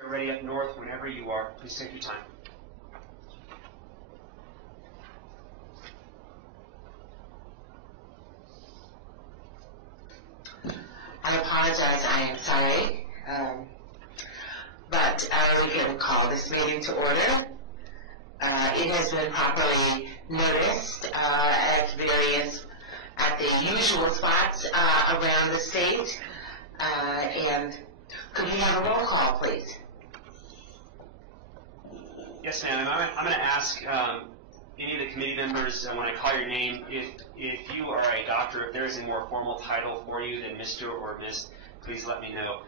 You're ready up north whenever you are. Please take your time. I apologize, I am sorry, but I will get a call this meeting to order. It has been properly noticed at the usual spots around the state. And could we have a roll call, please? Yes, ma'am. I'm going to ask any of the committee members, when I call your name, if you are a doctor, if there is a more formal title for you than Mr. or Miss, please let me know.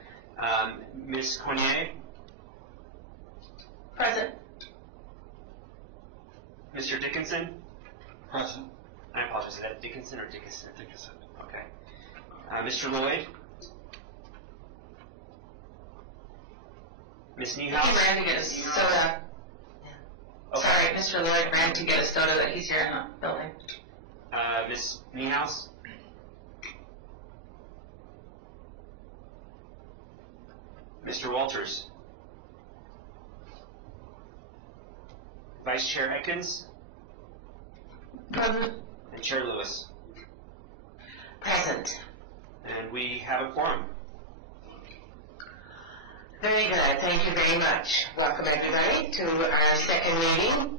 Ms. Cornier? Present. Mr. Dickinson? Present. I apologize. Is that Dickinson or Dickinson? Dickinson. Okay. Mr. Lloyd? Ms. Niehaus? He ran to get a soda. Okay. Sorry, Mr. Lloyd ran to get a soda that he's here in the building. Ms. Niehaus? Mr. Walters? Vice Chair Atkins? Present. And Chair Lewis? Present. And we have a quorum. Very good. Thank you very much. Welcome everybody to our second meeting.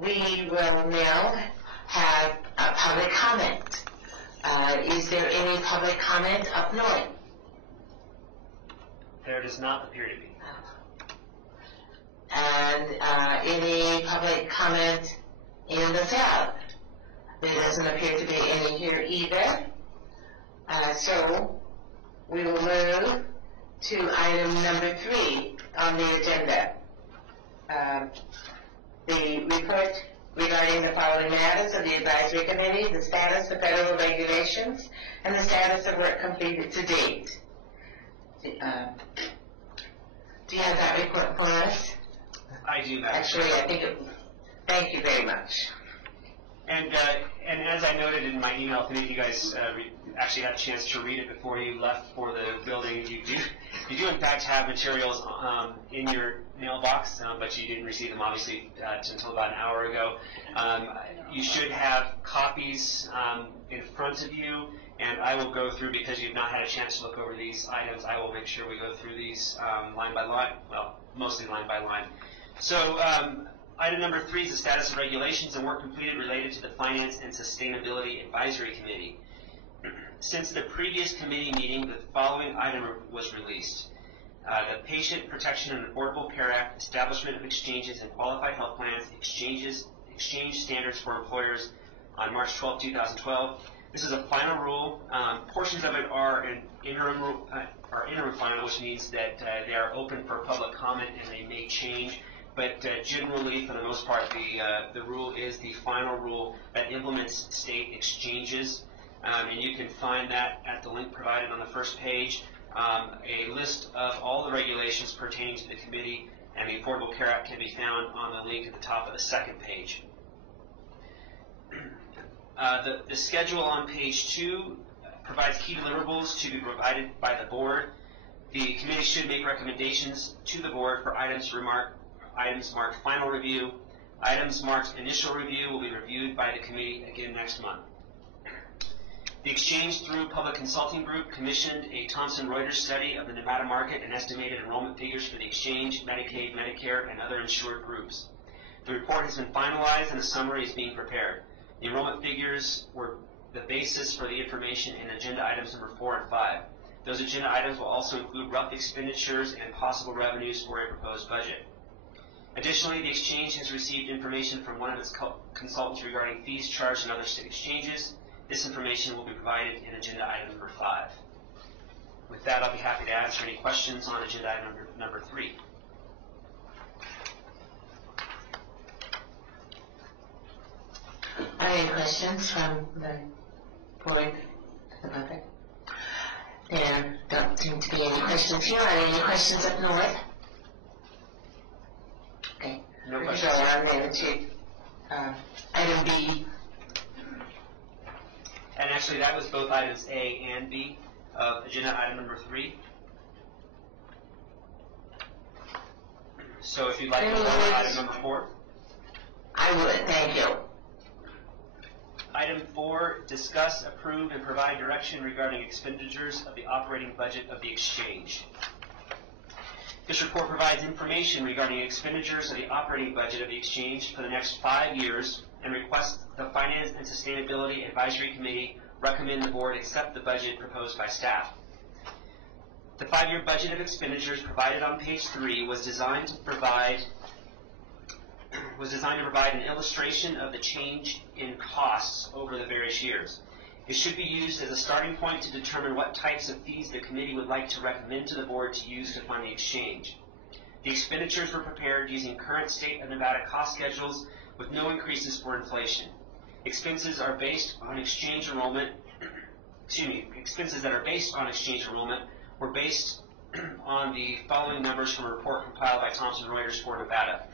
We will now have a public comment. Is there any public comment up north? There does not appear to be. And any public comment in the south? There doesn't appear to be any here either. So we will move to item number 3 on the agenda. The report regarding the following matters of the advisory committee: the status of federal regulations and the status of work completed to date. Do you have that report for us? I do, Madam Actually, Chair. I think thank you very much. And as I noted in my email, if any of you guys actually had a chance to read it before you left for the building, you do in fact have materials in your mailbox, but you didn't receive them obviously until about an hour ago. You should have copies in front of you, and I will go through, because you've not had a chance to look over these items, I will make sure we go through these line by line, well, mostly line by line. So item number 3 is the status of regulations and work completed related to the Finance and Sustainability Advisory Committee. Since the previous committee meeting, the following item was released. The Patient Protection and Affordable Care Act, establishment of exchanges and qualified health plans, exchange standards for employers on March 12, 2012. This is a final rule. Portions of it are an interim final, which means that they are open for public comment and they may change. But generally, for the most part, the rule is the final rule that implements state exchanges. And you can find that at the link provided on the first page. A list of all the regulations pertaining to the committee and the Affordable Care Act can be found on the link at the top of the second page. The schedule on page 2 provides key deliverables to be provided by the board. The committee should make recommendations to the board for items marked final review. Items marked initial review will be reviewed by the committee again next month. The Exchange Through Public Consulting Group commissioned a Thomson Reuters study of the Nevada market and estimated enrollment figures for the exchange, Medicaid, Medicare, and other insured groups. The report has been finalized and a summary is being prepared. The enrollment figures were the basis for the information in agenda items number 4 and 5. Those agenda items will also include rough expenditures and possible revenues for a proposed budget. Additionally, the exchange has received information from one of its consultants regarding fees charged in other state exchanges. This information will be provided in agenda item number 5. With that, I'll be happy to answer any questions on agenda item number 3. Are there any questions from the board, the public? There don't seem to be any questions here. Are there any questions up north? Okay. No We questions. can go on then to item B. And actually, that was both items A and B of agenda item number 3. So if you'd like to move on to item number 4. I would, thank you. Item 4, discuss, approve, and provide direction regarding expenditures of the operating budget of the exchange. This report provides information regarding expenditures of the operating budget of the exchange for the next 5 years and requests the Finance and Sustainability Advisory Committee recommend the board accept the budget proposed by staff. The 5-year budget of expenditures provided on page 3 was designed to provide an illustration of the change in costs over the various years. It should be used as a starting point to determine what types of fees the committee would like to recommend to the board to use to fund the exchange. The expenditures were prepared using current state of Nevada cost schedules with no increases for inflation. Expenses are based on exchange enrollment, expenses that are based on exchange enrollment were based on the following numbers from a report compiled by Thomson Reuters for Nevada.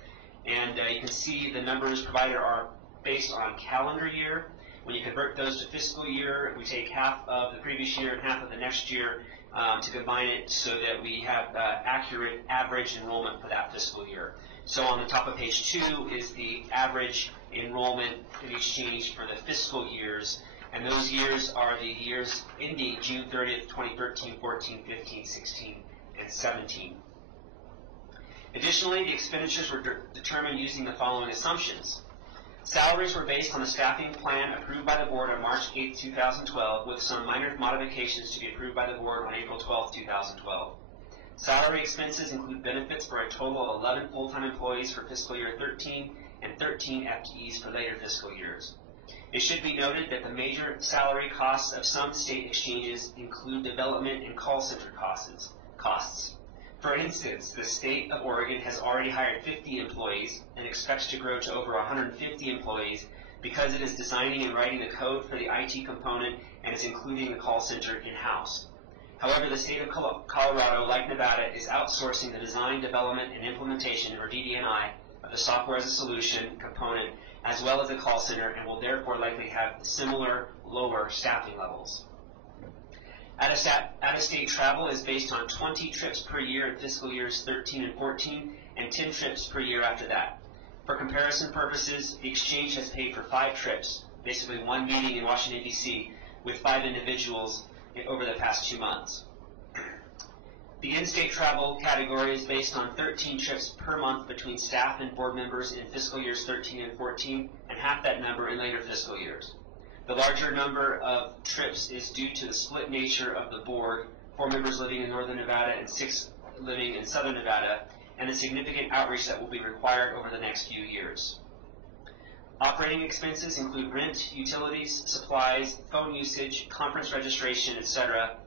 And you can see the numbers provided are based on calendar year. When you convert those to fiscal year, we take half of the previous year and half of the next year to combine it so that we have accurate average enrollment for that fiscal year. So on the top of page 2 is the average enrollment in exchange for the fiscal years, and those years are the years ending June 30th, 2013, 14, 15, 16, and 17. Additionally, the expenditures were determined using the following assumptions. Salaries were based on the staffing plan approved by the board on March 8, 2012, with some minor modifications to be approved by the board on April 12, 2012. Salary expenses include benefits for a total of 11 full-time employees for fiscal year 13 and 13 FTEs for later fiscal years. It should be noted that the major salary costs of some state exchanges include development and call center costs. For instance, the state of Oregon has already hired 50 employees and expects to grow to over 150 employees because it is designing and writing the code for the IT component and is including the call center in-house. However, the state of Colorado, like Nevada, is outsourcing the design, development, and implementation, or DD&I, of the software as a solution component, as well as the call center, and will therefore likely have similar lower staffing levels. Out-of-state travel is based on 20 trips per year in fiscal years 13 and 14, and 10 trips per year after that. For comparison purposes, the exchange has paid for 5 trips, basically one meeting in Washington, D.C., with 5 individuals over the past 2 months. The in-state travel category is based on 13 trips per month between staff and board members in fiscal years 13 and 14, and half that number in later fiscal years. The larger number of trips is due to the split nature of the board, 4 members living in northern Nevada and 6 living in southern Nevada, and the significant outreach that will be required over the next few years. Operating expenses include rent, utilities, supplies, phone usage, conference registration, etc.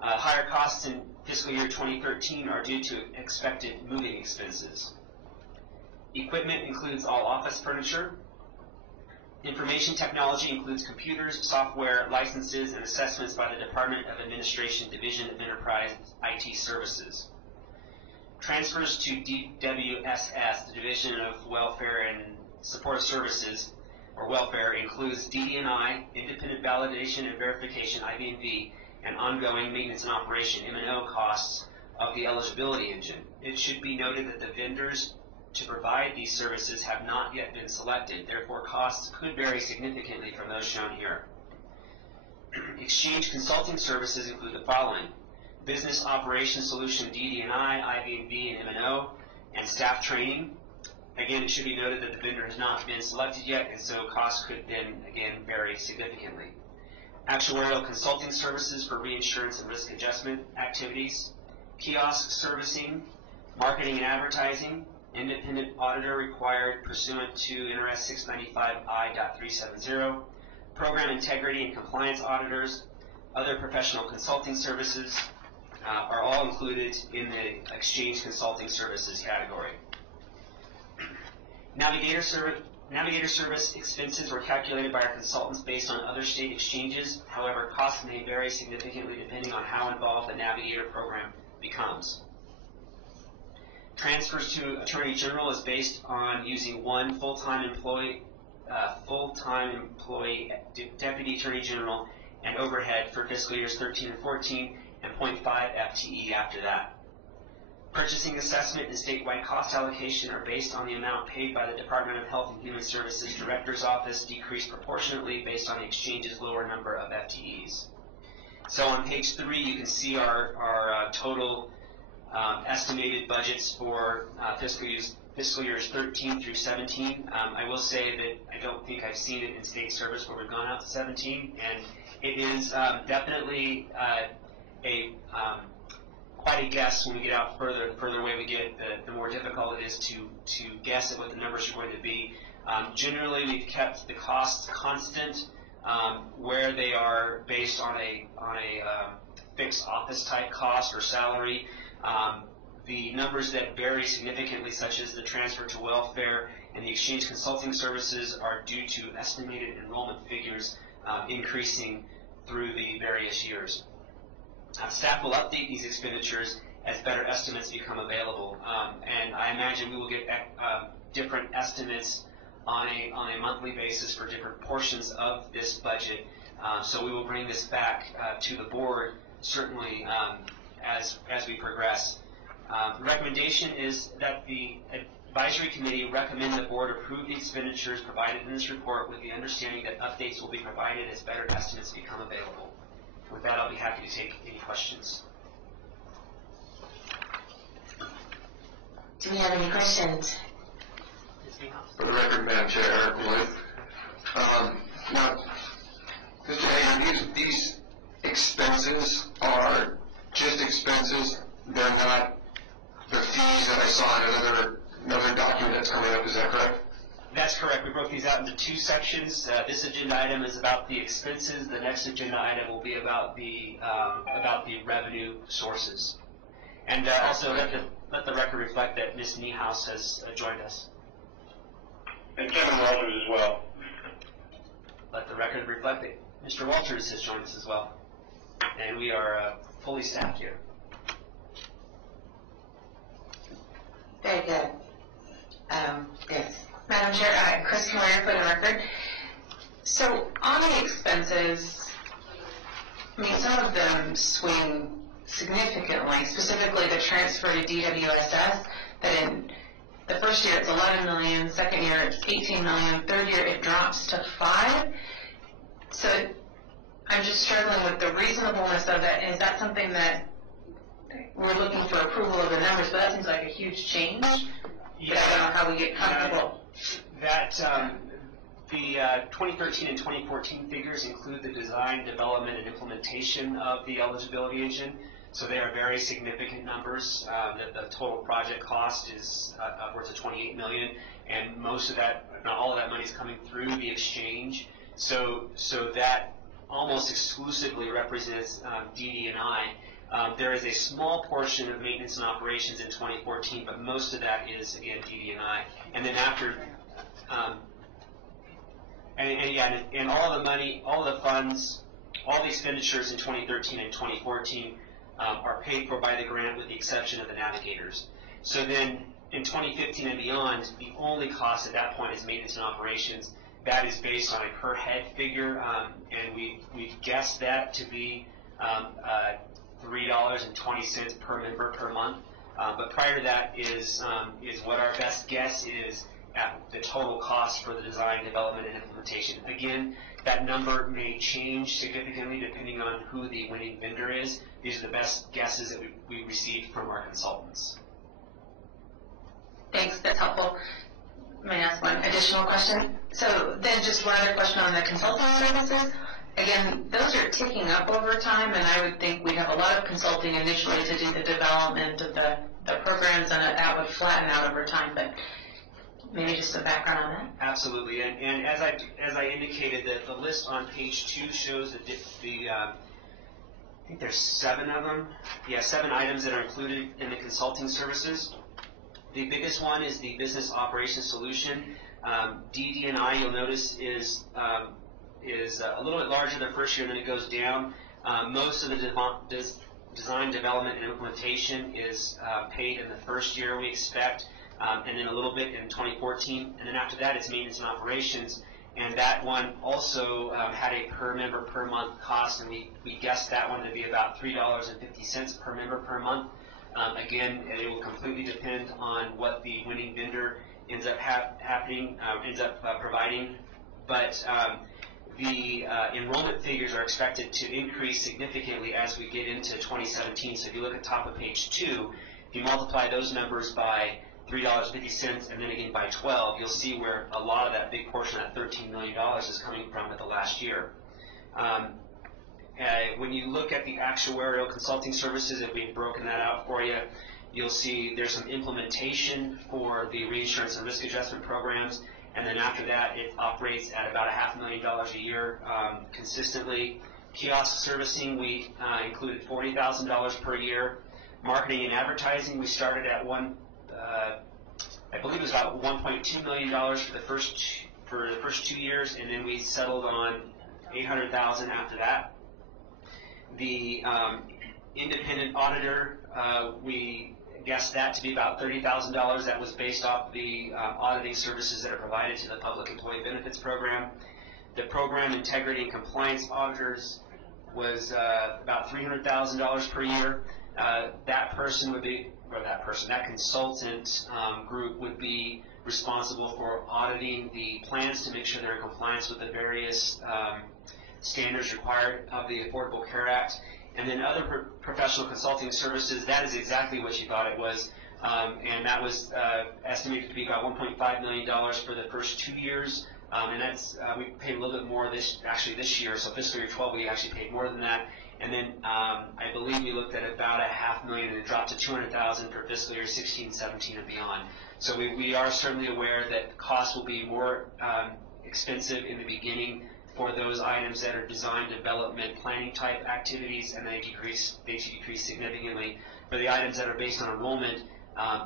Higher costs in fiscal year 2013 are due to expected moving expenses. Equipment includes all office furniture. Information technology includes computers, software, licenses, and assessments by the Department of Administration Division of Enterprise IT Services. Transfers to DWSS, the Division of Welfare and Support Services, or Welfare, includes DD&I, Independent Validation and Verification, IVV, and ongoing maintenance and operation, M&O, costs of the eligibility engine. It should be noted that the vendors to provide these services have not yet been selected. Therefore, costs could vary significantly from those shown here. Exchange consulting services include the following: business operations solution, DD&I, IVV, and M&O, and staff training. Again, it should be noted that the vendor has not been selected yet, and so costs could then, again, vary significantly. Actuarial consulting services for reinsurance and risk adjustment activities, kiosk servicing, marketing and advertising, independent auditor required pursuant to NRS 695I.370, program integrity and compliance auditors, other professional consulting services are all included in the exchange consulting services category. Navigator service expenses were calculated by our consultants based on other state exchanges. However, costs may vary significantly depending on how involved the Navigator program becomes. Transfers to Attorney General is based on using 1 full-time employee, Deputy Attorney General, and overhead for fiscal years 13 and 14, and 0.5 FTE after that. Purchasing assessment and statewide cost allocation are based on the amount paid by the Department of Health and Human Services Director's Office, decreased proportionately based on the exchange's lower number of FTEs. So on page 3, you can see our total estimated budgets for fiscal years 13 through 17. I will say that I don't think I've seen it in state service where we've gone out to 17, and it is definitely quite a guess when we get out further. The further away we get, the more difficult it is to guess at what the numbers are going to be. Generally, we've kept the costs constant where they are based on a fixed office type cost or salary. The numbers that vary significantly, such as the transfer to welfare and the exchange consulting services, are due to estimated enrollment figures increasing through the various years. Staff will update these expenditures as better estimates become available, and I imagine we will get different estimates on a monthly basis for different portions of this budget. So we will bring this back to the board certainly as we progress. The recommendation is that the advisory committee recommend the board approve the expenditures provided in this report with the understanding that updates will be provided as better estimates become available. With that, I'll be happy to take any questions. Do we have any questions? For the record, Madam Chair, Eric Wood. Now, Mr. Hager, these expenses are just expenses. They're not the fees that I saw in another document that's coming up. Is that correct? That's correct. We broke these out into 2 sections. This agenda item is about the expenses. The next agenda item will be about the revenue sources. And also let the record reflect that Ms. Niehaus has joined us. And Kevin Walters as well. Let the record reflect that Mr. Walters has joined us as well. And we are fully staffed here. Very good. Yes. Madam Chair, Chris Moyer for the record. So on the expenses, I mean, some of them swing significantly, specifically the transfer to DWSS, that in the first year it's 11 million, second year it's 18 million, third year it drops to 5. So I'm just struggling with the reasonableness of that. Is that something that we're looking for approval of the numbers, but that seems like a huge change? Yeah. But I don't know how we get comfortable. That the 2013 and 2014 figures include the design, development, and implementation of the eligibility engine. So they are very significant numbers. The total project cost is upwards of $28 million, and most of that, not all of that money is coming through the exchange. So that almost exclusively represents DD&I. There is a small portion of maintenance and operations in 2014, but most of that is, again, DD&I. And then after, and all of the money, all of the funds, all the expenditures in 2013 and 2014 are paid for by the grant with the exception of the navigators. So then in 2015 and beyond, the only cost at that point is maintenance and operations. That is based on a per head figure, and we've guessed that to be $3.20 per member per month. But prior to that is what our best guess is at the total cost for the design, development, and implementation. Again, that number may change significantly depending on who the winning vendor is. These are the best guesses that we received from our consultants. Thanks, that's helpful. May I ask one additional question? So then just one other question on the consulting services. Again, those are ticking up over time, and I would think we'd have a lot of consulting initially to do the development of the programs, and that would flatten out over time, but maybe just some background on that. Absolutely, and as I indicated, that the list on page 2 shows that I think there's 7 of them. Yeah, 7 items that are included in the consulting services. The biggest one is the business operations solution. DD&I, you'll notice, is a little bit larger the first year, then it goes down. Most of the design, development, and implementation is paid in the first year, we expect, and then a little bit in 2014. And then after that, it's maintenance and operations. And that one also had a per member per month cost, and we guessed that one to be about $3.50 per member per month. Again, it will completely depend on what the winning vendor ends up providing, but the enrollment figures are expected to increase significantly as we get into 2017. So if you look at the top of page 2, if you multiply those numbers by $3.50 and then again by 12, you'll see where a lot of that big portion, that $13 million, is coming from at the last year. When you look at the actuarial consulting services, if we've broken that out for you, you'll see there's some implementation for the reinsurance and risk adjustment programs, and then after that it operates at about $500,000 a year consistently. Kiosk servicing, we included $40,000 per year. Marketing and advertising, we started at I believe it was about $1.2 million for the first 2 years, and then we settled on $800,000 after that. The independent auditor, we guessed that to be about $30,000. That was based off the auditing services that are provided to the Public Employee Benefits Program. The program integrity and compliance auditors was about $300,000 per year. That consultant group would be responsible for auditing the plans to make sure they're in compliance with the various standards required of the Affordable Care Act. And then other professional consulting services, that is exactly what you thought it was, and that was estimated to be about $1.5 million for the first 2 years, and that's we paid a little bit more this year, so fiscal year 12 we actually paid more than that. And then I believe we looked at about $500,000 and it dropped to $200,000 for fiscal year 16, 17, and beyond. So we are certainly aware that costs will be more expensive in the beginning for those items that are design development planning type activities, and they decrease significantly. For the items that are based on enrollment,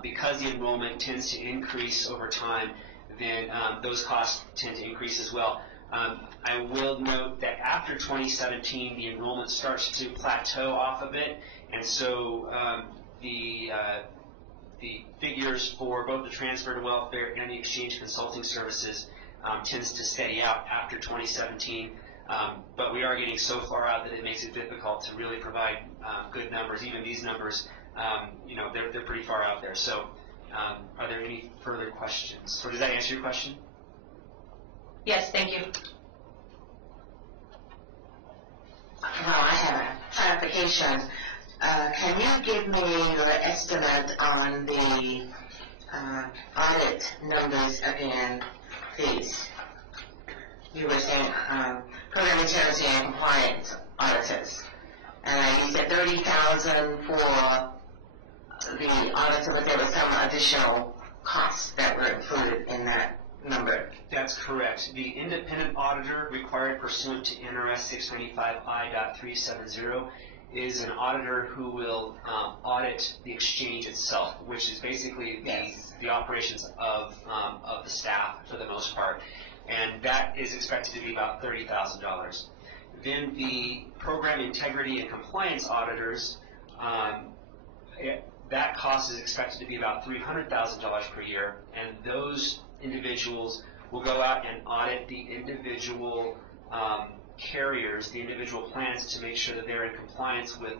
because the enrollment tends to increase over time, then those costs tend to increase as well. I will note that after 2017, the enrollment starts to plateau off of it, and so the figures for both the transfer to welfare and the exchange consulting services tends to steady out after 2017, but we are getting so far out that it makes it difficult to really provide good numbers. Even these numbers, they're pretty far out there. So are there any further questions? So does that answer your question? Yes, thank you. Well, I have a clarification. Can you give me your estimate on the audit numbers again, please? You were saying program integrity and compliance auditors, and you said $30,000 for the auditor, but there were some additional costs that were included in that number. That's correct. The independent auditor required pursuant to NRS 625I.370 is an auditor who will audit the exchange itself, which is basically the operations of the staff for the most part, and that is expected to be about $30,000. Then the program integrity and compliance auditors, that cost is expected to be about $300,000 per year, and those individuals will go out and audit the individual carriers, the individual plans, to make sure that they're in compliance with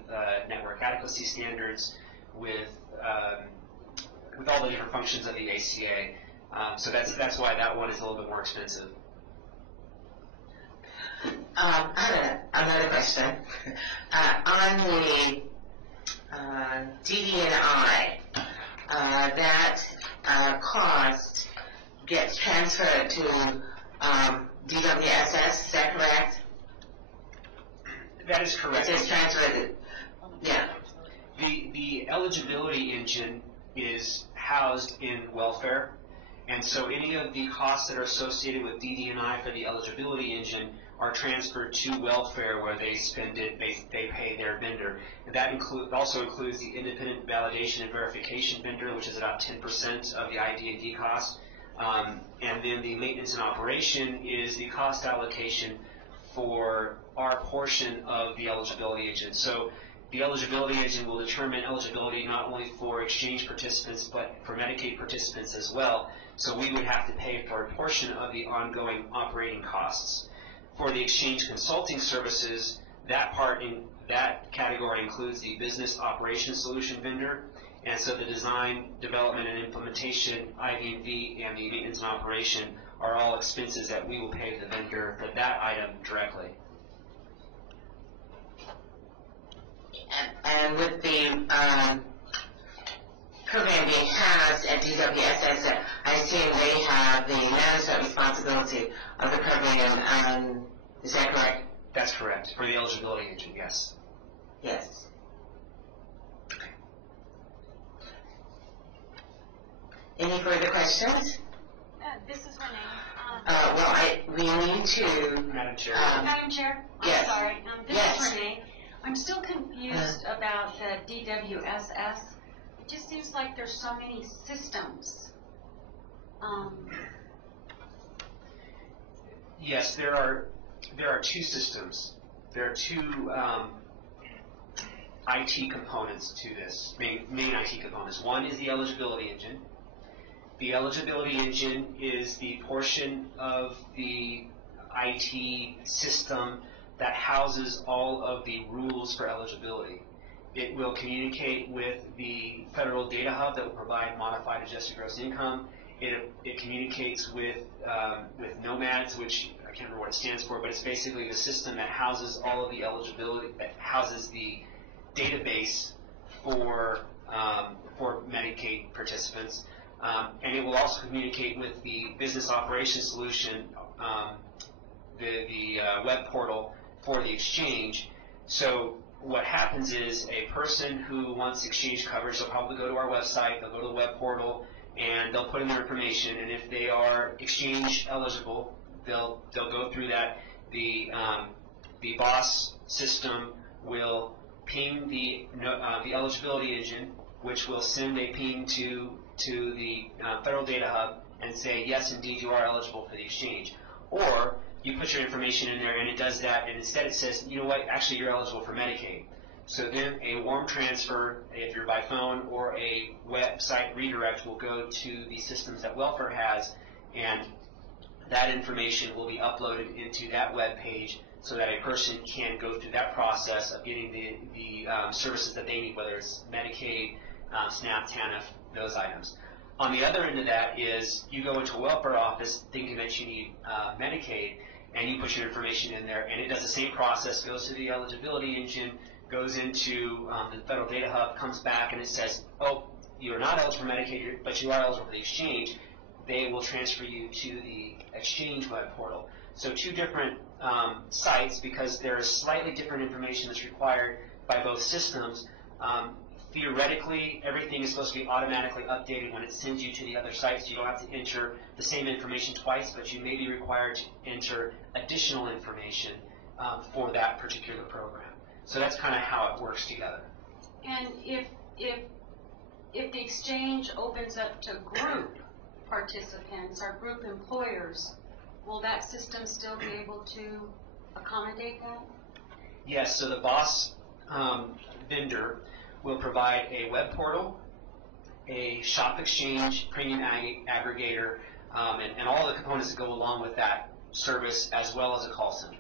network adequacy standards, with all the different functions of the ACA. So that's why that one is a little bit more expensive. I have another question. On the DD&I, that cost gets transferred to DWSS, is that correct? That is correct. It's transferred, yeah. The eligibility engine is housed in welfare, and so any of the costs that are associated with DD&I for the eligibility engine are transferred to welfare, where they spend it, they pay their vendor. And that also includes the independent validation and verification vendor, which is about 10% of the ID&D cost. And then the maintenance and operation is the cost allocation for our portion of the eligibility engine. So the eligibility engine will determine eligibility not only for exchange participants, but for Medicaid participants as well. So we would have to pay for a portion of the ongoing operating costs. For the exchange consulting services, that part that category includes the business operations solution vendor, and so the design, development, and implementation, IV&V, and the maintenance and operation are all expenses that we will pay the vendor for that item directly. And with the program being housed at DWSS, I assume they have the management responsibility of the program. Is that correct? That's correct, for the eligibility engine, yes. Yes. Any further questions? This is Renee. We need to. Madam Chair. Madam Chair? Yes. I'm sorry. This Yes. is Renee. I'm still confused about the DWSS. It just seems like there's so many systems. Yes, there are two systems. There are two IT components to this, main IT components. One is the eligibility engine. The eligibility engine is the portion of the IT system that houses all of the rules for eligibility. It will communicate with the federal data hub that will provide modified adjusted gross income. It communicates with NOMADS, which I can't remember what it stands for, but it's basically the system that houses all of the eligibility, that houses the database for Medicaid participants. And it will also communicate with the business operations solution, the web portal for the exchange. So what happens is a person who wants exchange coverage, they'll probably go to our website, they'll go to the web portal, and they'll put in their information, and if they are exchange eligible, they'll go through that. The BOSS system will ping the eligibility engine, which will send a ping to the federal data hub and say, yes, indeed, you are eligible for the exchange. Or you put your information in there and it does that, and instead it says, you know what, actually you're eligible for Medicaid. So then a warm transfer, if you're by phone, or a website redirect will go to the systems that welfare has, and that information will be uploaded into that web page so that a person can go through that process of getting the services that they need, whether it's Medicaid, SNAP, TANF, those items. On the other end of that is you go into a welfare office thinking that you need Medicaid, and you put your information in there, and it does the same process, goes to the eligibility engine, goes into the federal data hub, comes back, and it says, oh, you're not eligible for Medicaid, but you are eligible for the exchange. They will transfer you to the exchange web portal. So two different sites, because there is slightly different information that's required by both systems. Theoretically, everything is supposed to be automatically updated when it sends you to the other site, so you don't have to enter the same information twice, but you may be required to enter additional information for that particular program. So that's kind of how it works together. And if the exchange opens up to group participants or group employers, will that system still be able to accommodate that? Yes, so the BOSS vendor will provide a web portal, a shop exchange, premium aggregator, and all the components that go along with that service, as well as a call center.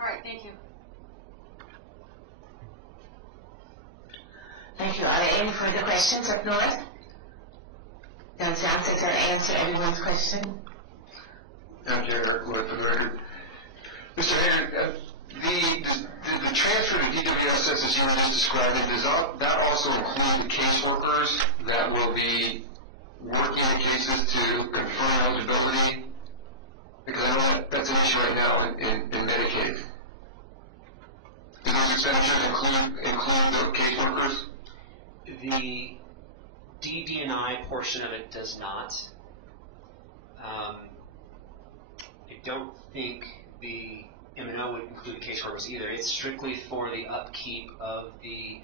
All right, thank you. Thank you. Are there any further questions up north? Does sound like that answer everyone's question? Madam Chair, Eric Wood for the record. Mr. Hager, the transfer to DWSS, as you were just describing, does that also include the caseworkers that will be working the cases to confirm eligibility? Because I know that's an issue right now in Medicaid. Do those expenditures include the caseworkers? The DD&I portion of it does not. I don't think the M&O would include caseworkers either. It's strictly for the upkeep of the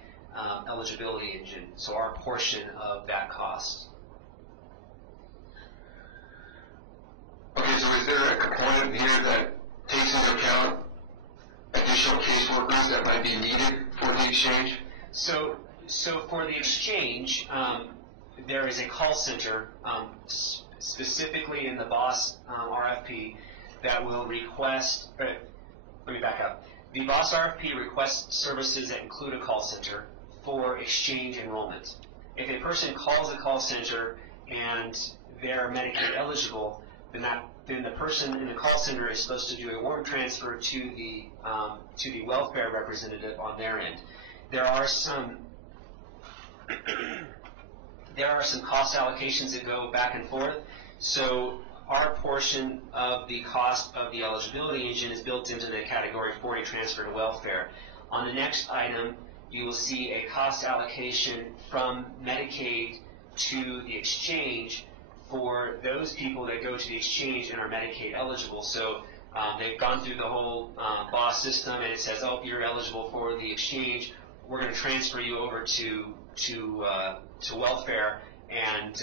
eligibility engine, so our portion of that cost. Okay, so is there a component here that takes into account additional caseworkers that might be needed for the exchange? So for the exchange, there is a call center specifically in the BOSS RFP that will request, let me back up. The BOSS RFP requests services that include a call center for exchange enrollment. If a person calls a call center and they're Medicaid eligible, then the person in the call center is supposed to do a warm transfer to the welfare representative on their end. There are some cost allocations that go back and forth. So our portion of the cost of the eligibility engine is built into the Category 40 transfer to welfare. On the next item, you will see a cost allocation from Medicaid to the exchange for those people that go to the exchange and are Medicaid eligible. So they've gone through the whole BOSS system, and it says, oh, you're eligible for the exchange. We're going to transfer you over to welfare, and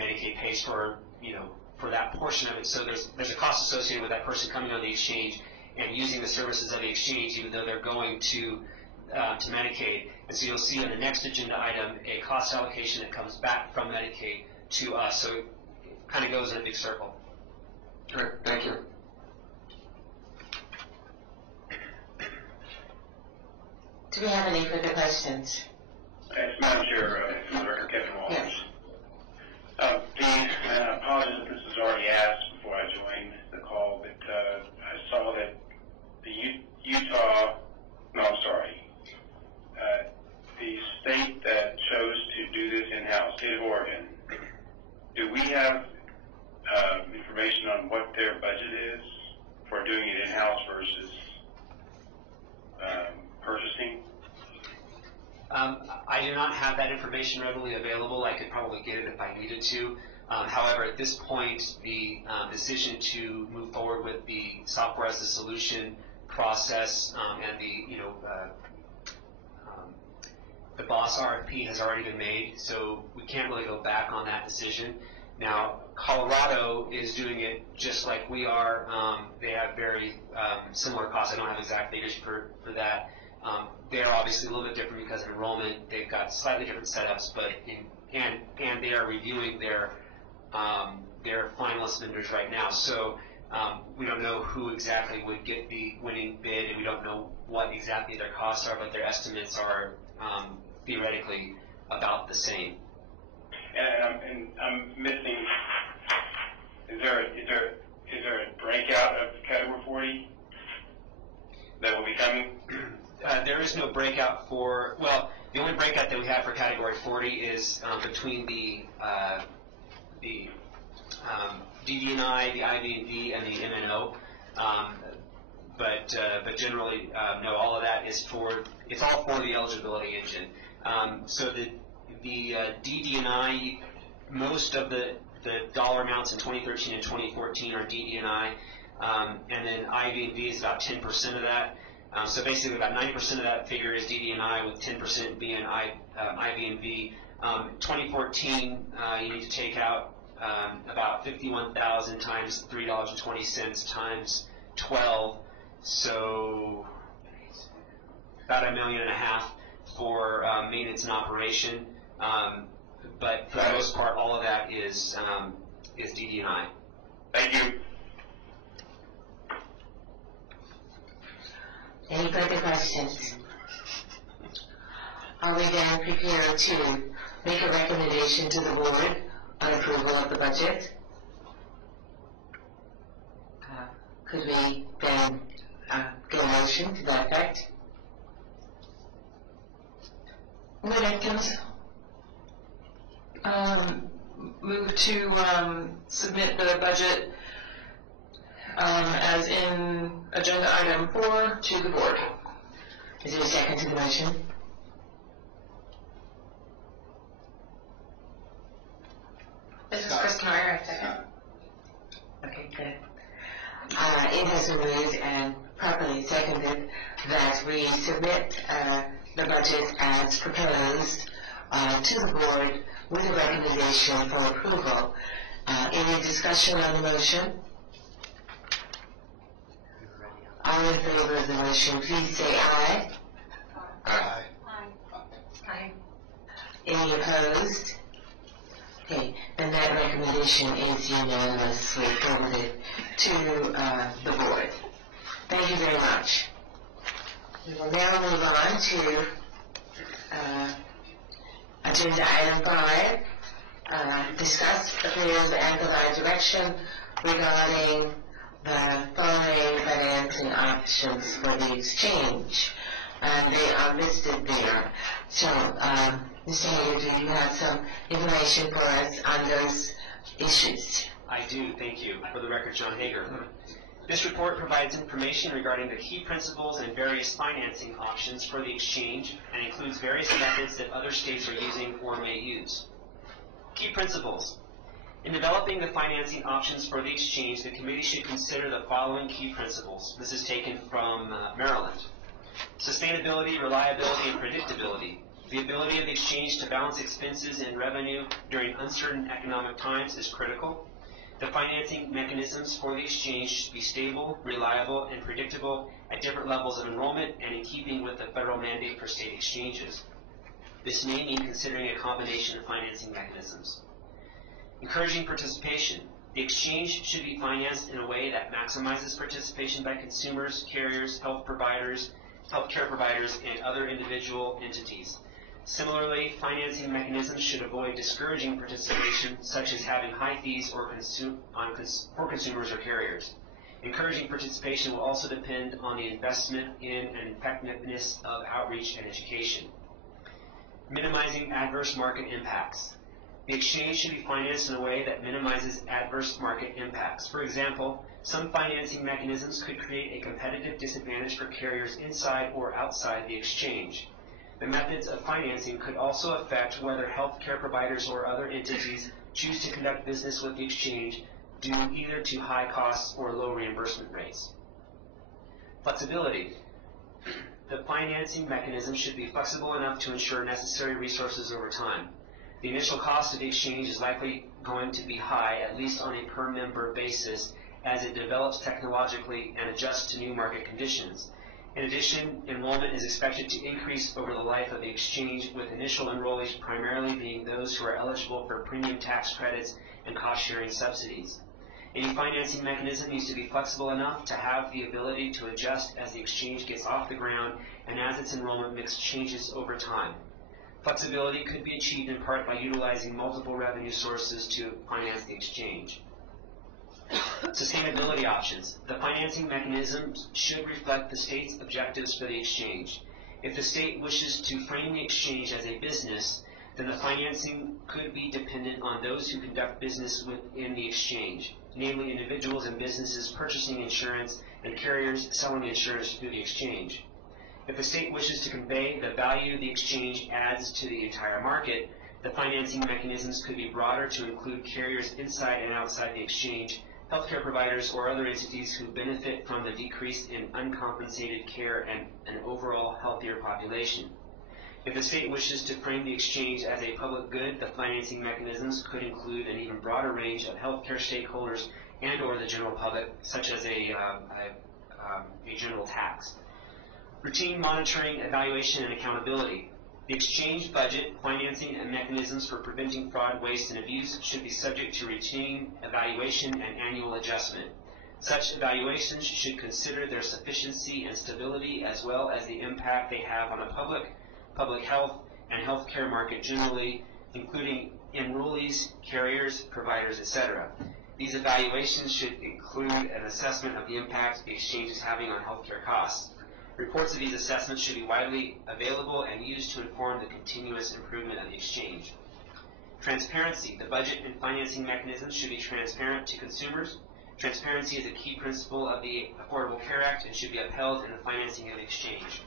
Medicaid pays for for that portion of it. So there's a cost associated with that person coming on the exchange and using the services of the exchange, even though they're going to Medicaid. And so you'll see on the next agenda item a cost allocation that comes back from Medicaid to us. So it kind of goes in a big circle. All right, thank you. Do we have any further questions? Thanks, Madam Chair, Director Kevin Walters. Yes. Apologies if this was already asked before I joined the call, but I saw that the the state that chose to do this in-house, state of Oregon, do we have information on what their budget is for doing it in-house versus purchasing? I do not have that information readily available. I could probably get it if I needed to. However, at this point, the decision to move forward with the software as a solution process and the BOSS RFP has already been made, so we can't really go back on that decision. Now, Colorado is doing it just like we are. They have very similar costs. I don't have exact figures for that. They're obviously a little bit different because of enrollment. They've got slightly different setups, but and they are reviewing their finalist vendors right now. So we don't know who exactly would get the winning bid, and we don't know what exactly their costs are, but their estimates are theoretically about the same. And I'm missing. Is there a breakout of Category 40 that will be coming? There is no breakout for, well, the only breakout that we have for Category 40 is between the DD&I, the IB&D, and the MNO. But generally, no, all of that is it's all for the eligibility engine. So the DD&I, most of the dollar amounts in 2013 and 2014 are DD&I, and then IB&D is about 10% of that. So basically about 90% of that figure is DD&I, with 10% being IB&D. 2014, you need to take out about 51,000 times $3.20 times 12, so about $1.5 million for maintenance and operation. But for the most part, all of that is DD&I. Thank you. Any further questions? Are we then prepared to make a recommendation to the board on approval of the budget? Could we then get a motion to that effect? Madam Council, move to submit the budget as in agenda item 4 to the board. Is there a second to the motion? This is Chris Knoyer, I second. Okay, good. It has been moved and properly seconded that we submit the budget as proposed to the board with a recommendation for approval. Any discussion on the motion? All in favor of the motion, please say aye. Aye. Aye. Any opposed? Okay, then that recommendation is unanimously forwarded to the board. Thank you very much. We will now move on to agenda item 5, discuss, approve, and provide direction regarding the following financing options for the exchange. And they are listed there. So, Mr. Hager, do you have some information for us on those issues? I do, thank you. For the record, John Hager. This report provides information regarding the key principles and various financing options for the exchange and includes various methods that other states are using or may use. Key principles. In developing the financing options for the exchange, the committee should consider the following key principles. This is taken from Maryland. Sustainability, reliability, and predictability. The ability of the exchange to balance expenses and revenue during uncertain economic times is critical. The financing mechanisms for the exchange should be stable, reliable, and predictable at different levels of enrollment and in keeping with the federal mandate for state exchanges. This may mean considering a combination of financing mechanisms. Encouraging participation. The exchange should be financed in a way that maximizes participation by consumers, carriers, healthcare providers, and other individual entities. Similarly, financing mechanisms should avoid discouraging participation, such as having high fees for consumers or carriers. Encouraging participation will also depend on the investment in and effectiveness of outreach and education. Minimizing adverse market impacts. The exchange should be financed in a way that minimizes adverse market impacts. For example, some financing mechanisms could create a competitive disadvantage for carriers inside or outside the exchange. The methods of financing could also affect whether healthcare providers or other entities choose to conduct business with the exchange due either to high costs or low reimbursement rates. Flexibility. The financing mechanism should be flexible enough to ensure necessary resources over time. The initial cost of the exchange is likely going to be high, at least on a per member basis, as it develops technologically and adjusts to new market conditions. In addition, enrollment is expected to increase over the life of the exchange, with initial enrollees primarily being those who are eligible for premium tax credits and cost-sharing subsidies. Any financing mechanism needs to be flexible enough to have the ability to adjust as the exchange gets off the ground and as its enrollment mix changes over time. Flexibility could be achieved in part by utilizing multiple revenue sources to finance the exchange. Sustainability options. The financing mechanisms should reflect the state's objectives for the exchange. If the state wishes to frame the exchange as a business, then the financing could be dependent on those who conduct business within the exchange, namely individuals and businesses purchasing insurance and carriers selling insurance through the exchange. If the state wishes to convey the value the exchange adds to the entire market, the financing mechanisms could be broader to include carriers inside and outside the exchange, healthcare providers, or other entities who benefit from the decrease in uncompensated care and an overall healthier population. If the state wishes to frame the exchange as a public good, the financing mechanisms could include an even broader range of healthcare stakeholders and or the general public, such as a general tax. Routine monitoring, evaluation, and accountability. The exchange budget, financing, and mechanisms for preventing fraud, waste, and abuse should be subject to routine evaluation and annual adjustment. Such evaluations should consider their sufficiency and stability, as well as the impact they have on the public health, and healthcare market generally, including enrollees, carriers, providers, etc. These evaluations should include an assessment of the impact the exchange is having on healthcare costs. Reports of these assessments should be widely available and used to inform the continuous improvement of the exchange. Transparency. The budget and financing mechanisms should be transparent to consumers. Transparency is a key principle of the Affordable Care Act and should be upheld in the financing of the exchange.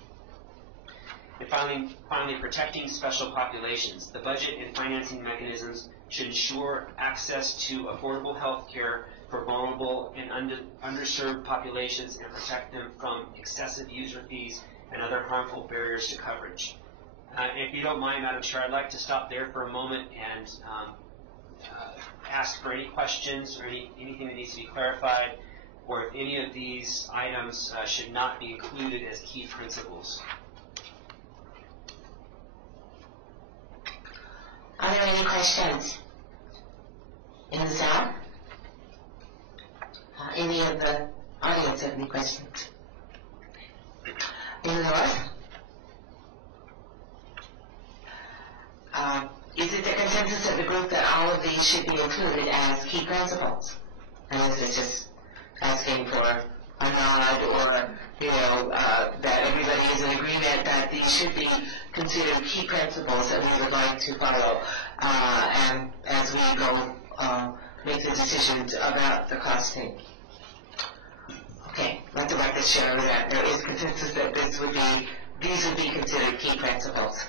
And finally, protecting special populations. The budget and financing mechanisms should ensure access to affordable health care for vulnerable and underserved populations and protect them from excessive user fees and other harmful barriers to coverage. If you don't mind, Madam Chair, I'd like to stop there for a moment and ask for any questions or anything that needs to be clarified, or if any of these items should not be included as key principles. Are there any questions in the South? Any of the audience have any questions? In the North? consensus of the group that all of these should be included as key principles. And this is just asking for a nod or, that everybody is in agreement that these should be considered key principles that we would like to follow and as we go make the decisions about the costing. Okay, let the record show that there is consensus that these would be considered key principles.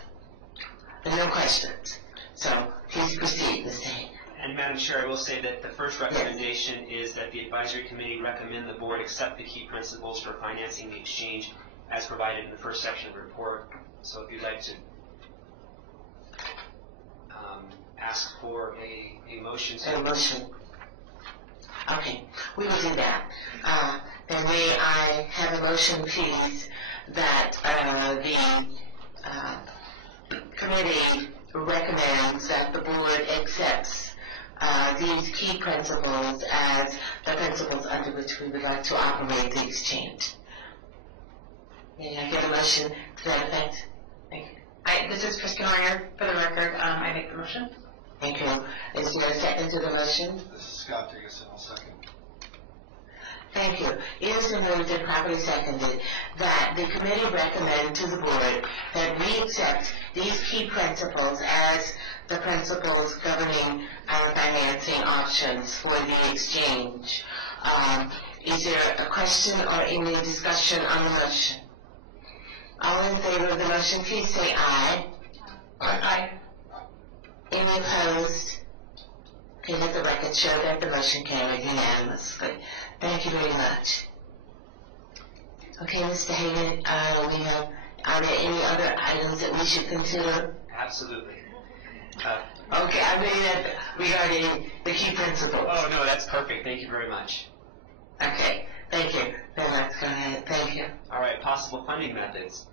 And no questions. So please proceed, Mr. Hayden. And Madam Chair, I will say that the first recommendation is that the advisory committee recommend the board accept the key principles for financing the exchange as provided in the first section of the report. So if you'd like to ask for a motion. A motion. Okay, we will do that. Then may I have a motion, please, that the committee recommends that the board accepts these key principles as the principles under which we would like to operate the exchange. May I get a motion to that effect? Thank you. This is Kristen Arner, for the record. I make the motion. Thank you. Is there a second to the motion? This is Scott Dickinson, I'll second. Thank you. It has been moved and properly seconded that the committee recommend to the board that we accept these key principles as the principles governing our financing options for the exchange. Is there a question or any discussion on the motion? All in favor of the motion, please say aye. Aye. Any opposed? Okay, let the record show that the motion carried unanimously. Thank you very much. Okay, Mr. Hayden, are there any other items that we should consider? Absolutely. Okay, I mean that regarding the key principles. Oh, no, that's perfect. Thank you very much. Okay, thank you. Then let's go ahead. Thank you. All right, possible funding methods.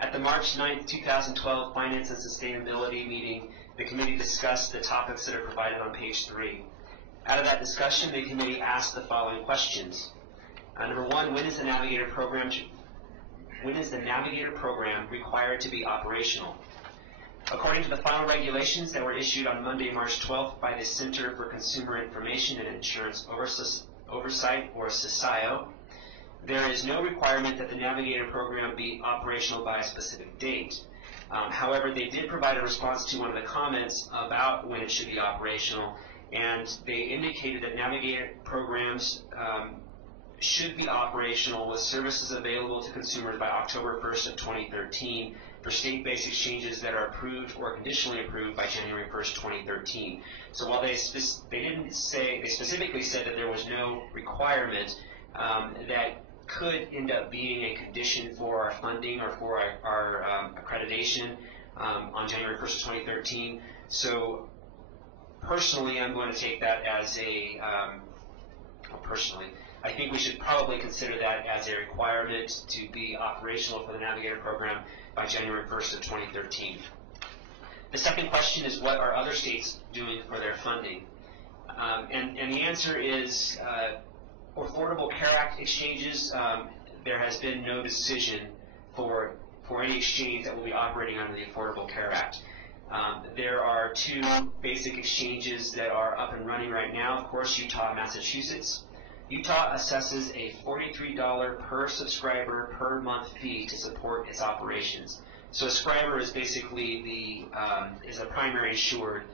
At the March 9th, 2012 Finance and Sustainability meeting, the committee discussed the topics that are provided on page 3. Out of that discussion, the committee asked the following questions. Number 1, when is the Navigator program required to be operational? According to the final regulations that were issued on Monday, March 12th by the Center for Consumer Information and Insurance Oversight, or CISIO, there is no requirement that the Navigator program be operational by a specific date. However, they did provide a response to one of the comments about when it should be operational, and they indicated that Navigator programs should be operational with services available to consumers by October 1st of 2013 for state-based exchanges that are approved or conditionally approved by January 1st, 2013. So while they specifically said that there was no requirement, that could end up being a condition for our funding or for our accreditation on January 1st of 2013. So personally, I'm going to take that as I think we should probably consider that as a requirement to be operational for the Navigator program by January 1st of 2013. The second question is, what are other states doing for their funding? And the answer is Affordable Care Act exchanges. There has been no decision for any exchange that will be operating under the Affordable Care Act. There are 2 basic exchanges that are up and running right now. Of course, Utah and Massachusetts. Utah assesses a $43 per subscriber per month fee to support its operations. So a subscriber is basically is a primary insured,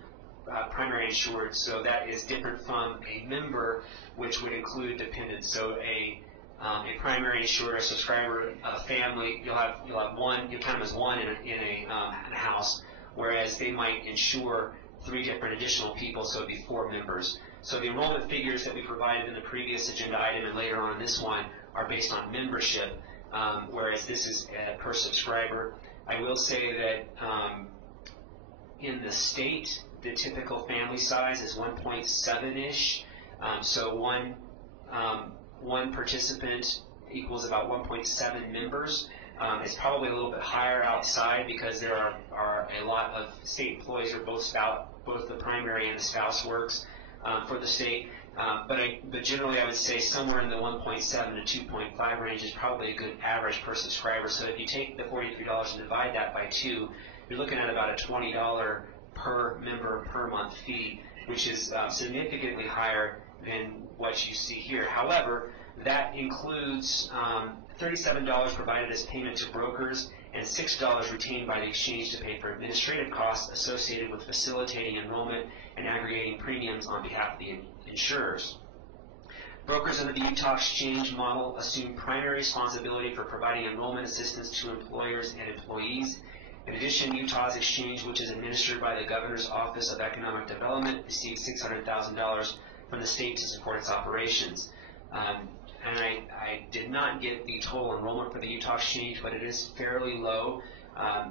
so that is different from a member, which would include dependents. So a primary insured, a subscriber, a family, you'll have one, you count them as one in a house, whereas they might insure 3 different additional people, so it'd be 4 members. So the enrollment figures that we provided in the previous agenda item and later on in this one are based on membership, whereas this is per subscriber. I will say that in the state, the typical family size is 1.7-ish. So one participant equals about 1.7 members. It's probably a little bit higher outside because there are a lot of state employees where both the primary and the spouse works for the state. But generally I would say somewhere in the 1.7 to 2.5 range is probably a good average per subscriber. So if you take the $43 and divide that by 2, you're looking at about a $20 per member per month fee, which is significantly higher than what you see here. However, that includes $37 provided as payment to brokers and $6 retained by the exchange to pay for administrative costs associated with facilitating enrollment and aggregating premiums on behalf of the insurers. Brokers under the Utah Exchange model assume primary responsibility for providing enrollment assistance to employers and employees. In addition, Utah's exchange, which is administered by the Governor's Office of Economic Development, receives $600,000 from the state to support its operations. And I did not get the total enrollment for the Utah Exchange, but it is fairly low.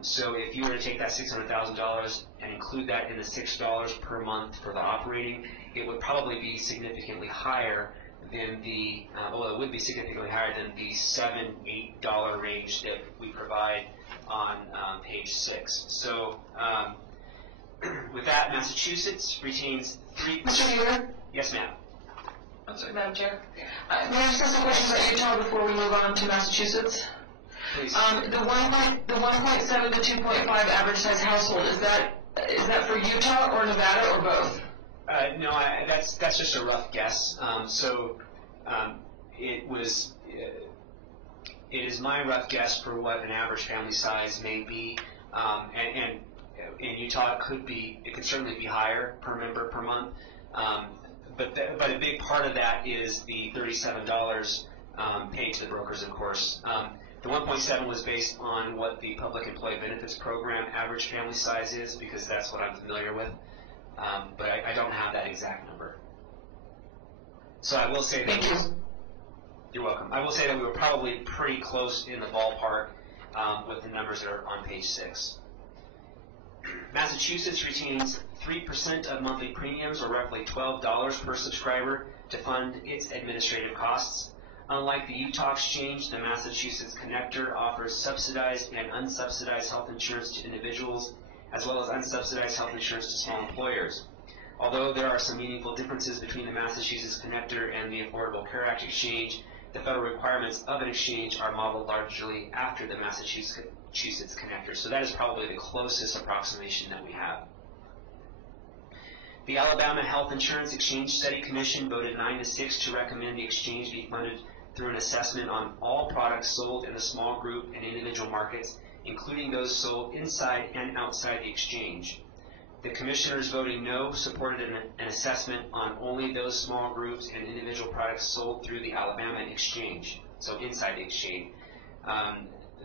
So if you were to take that $600,000 and include that in the $6 per month for the operating, it would probably be significantly higher than the, well, it would be significantly higher than the $7, $8 range that we provide on page 6. So with that, Massachusetts retains 3%. Mr. Healer? Yes, ma'am. Madam Chair. May I ask some questions about Utah before we move on to Massachusetts? Please. The 1.7 to 2.5 average size household, is that for Utah or Nevada or both? No, that's just a rough guess. It is my rough guess for what an average family size may be, and in Utah it could certainly be higher per member per month. But a big part of that is the $37 paid to the brokers, of course. The 1.7 was based on what the Public Employee Benefits Program average family size is, because that's what I'm familiar with. But I don't have that exact number. So I will say that you're welcome. I will say that we were probably pretty close in the ballpark with the numbers that are on page 6. Massachusetts retains 3% of monthly premiums, or roughly $12 per subscriber, to fund its administrative costs. Unlike the Utah Exchange, the Massachusetts Connector offers subsidized and unsubsidized health insurance to individuals, as well as unsubsidized health insurance to small employers. Although there are some meaningful differences between the Massachusetts Connector and the Affordable Care Act Exchange, the federal requirements of an exchange are modeled largely after the Massachusetts Connector. So that is probably the closest approximation that we have. The Alabama Health Insurance Exchange Study Commission voted 9-6 to recommend the exchange be funded through an assessment on all products sold in the small group and individual markets, including those sold inside and outside the exchange. The commissioners voting no supported an assessment on only those small groups and individual products sold through the Alabama Exchange, so inside the exchange.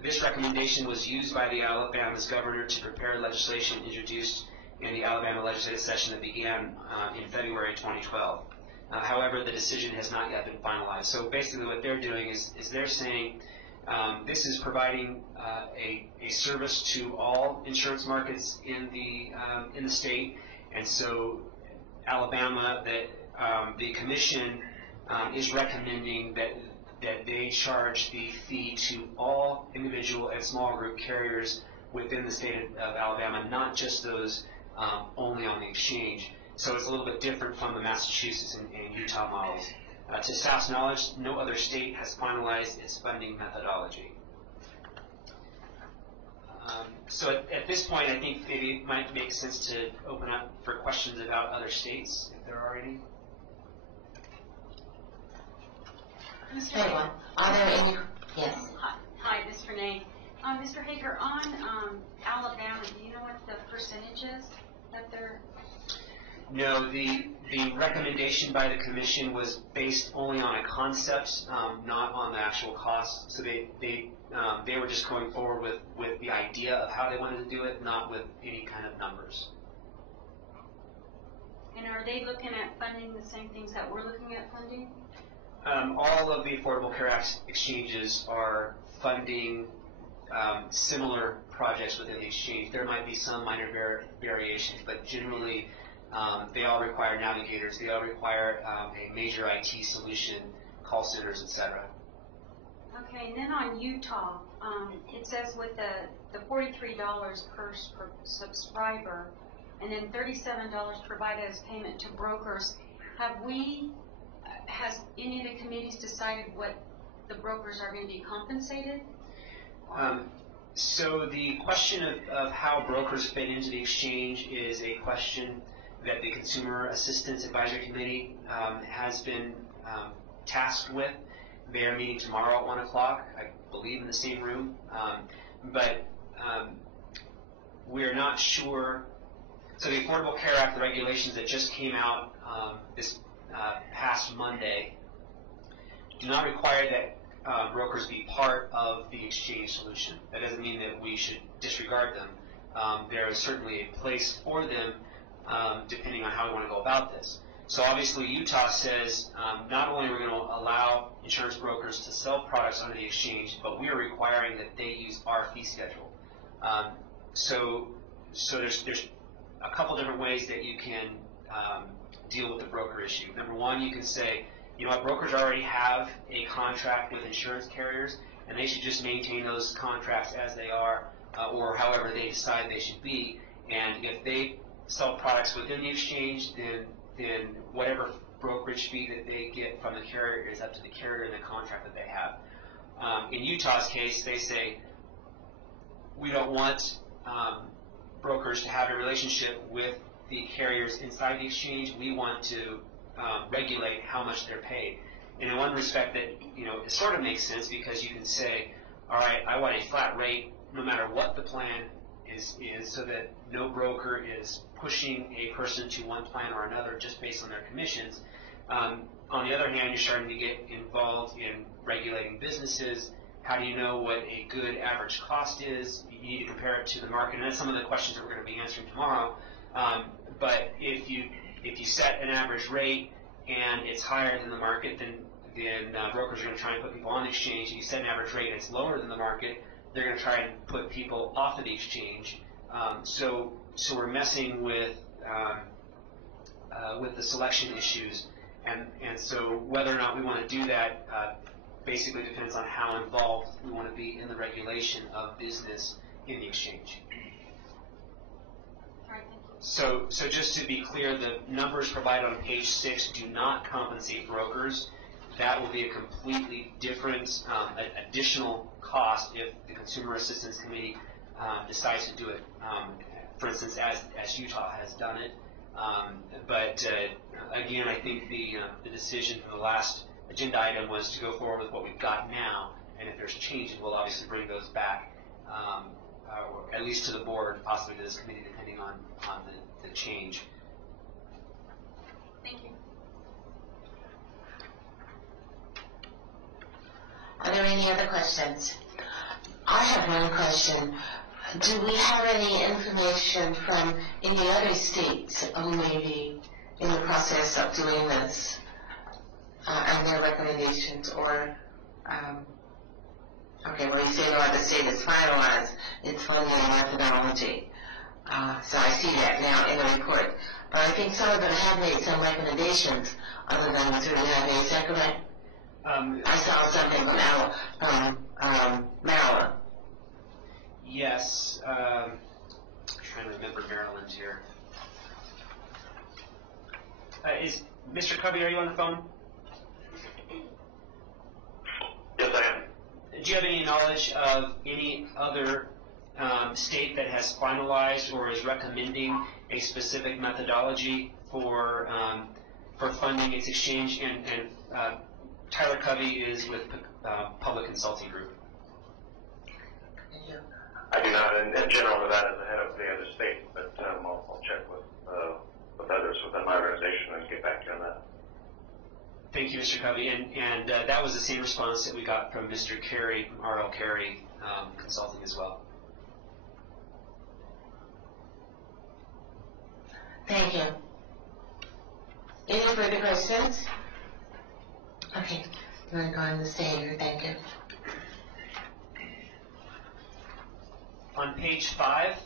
This recommendation was used by the Alabama's governor to prepare legislation introduced in the Alabama legislative session that began in February 2012. However, the decision has not yet been finalized. So basically what they're doing is they're saying this is providing a service to all insurance markets in the state, and so Alabama, the commission is recommending that they charge the fee to all individual and small group carriers within the state of Alabama, not just those only on the exchange. So it's a little bit different from the Massachusetts and Utah models. To staff's knowledge, no other state has finalized its funding methodology. So at this point, I think maybe it might make sense to open up for questions about other states, if there are any. Anyone? Are there any? Yes. Hi, this is Renee. Mr. Hager, on Alabama, do you know what the percentage is that they're? No, the recommendation by the commission was based only on a concept, not on the actual cost. So they were just going forward with the idea of how they wanted to do it, not with any kind of numbers. And are they looking at funding the same things that we're looking at funding? All of the Affordable Care Act exchanges are funding similar projects within the exchange. There might be some minor variations, but generally they all require navigators. They all require a major IT solution, call centers, etc. Okay, and then on Utah, it says with the $43 per subscriber, and then $37 provided as payment to brokers. Has any of the committees decided what the brokers are going to be compensated? So the question of how brokers fit into the exchange is a question that the Consumer Assistance Advisory Committee has been tasked with. They are meeting tomorrow at 1 o'clock, I believe in the same room. But we're not sure. So the Affordable Care Act, the regulations that just came out this past Monday, do not require that brokers be part of the exchange solution. That doesn't mean that we should disregard them. There is certainly a place for them depending on how we want to go about this. So obviously Utah says not only are we going to allow insurance brokers to sell products under the exchange, but we are requiring that they use our fee schedule. So there's a couple different ways that you can deal with the broker issue. Number one, you can say, you know what, brokers already have a contract with insurance carriers, and they should just maintain those contracts as they are, or however they decide they should be. And if they sell products within the exchange, then whatever brokerage fee that they get from the carrier is up to the carrier and the contract that they have. In Utah's case, they say we don't want brokers to have a relationship with the carriers inside the exchange. We want to regulate how much they're paid. And in one respect, that it sort of makes sense, because you can say, all right, I want a flat rate no matter what the plan is, so that no broker is pushing a person to one plan or another just based on their commissions. On the other hand, you're starting to get involved in regulating businesses. How do you know what a good average cost is? You need to compare it to the market, and that's some of the questions that we're going to be answering tomorrow. But if you set an average rate and it's higher than the market, then brokers are going to try and put people on the exchange. If you set an average rate and it's lower than the market, they're going to try and put people off of the exchange. So we're messing with the selection issues, and so whether or not we want to do that basically depends on how involved we want to be in the regulation of business in the exchange. All right, thank you. So just to be clear, the numbers provided on page 6 do not compensate brokers. That will be a completely different additional cost if the Consumer Assistance Committee decides to do it, for instance, as Utah has done it. But again, I think the decision from the last agenda item was to go forward with what we've got now, and if there's changes, we'll obviously bring those back, or at least to the board, possibly to this committee, depending on the change. Thank you. Are there any other questions? I have one question. Do we have any information from any other states who may be in the process of doing this, and their recommendations, or, okay, well, you say no other state has finalized its funding and methodology. So I see that now in the report. But I think some of them have made some recommendations other than Missouri. Is that correct? I saw something from Maryland. Yes. I'm trying to remember Maryland here. Is Mr. Covey, are you on the phone? Yes, I am. Do you have any knowledge of any other state that has finalized or is recommending a specific methodology for funding its exchange? And Tyler Covey is with Public Consulting Group. I do not. In general, Nevada is ahead of the other states, but I'll check with others within my organization and get back to you on that. Thank you, Mr. Covey. And that was the same response that we got from Mr. Carey, from R.L. Carey Consulting as well. Thank you. Any further questions? Okay, you want to go on the stage? Thank you. On page 5,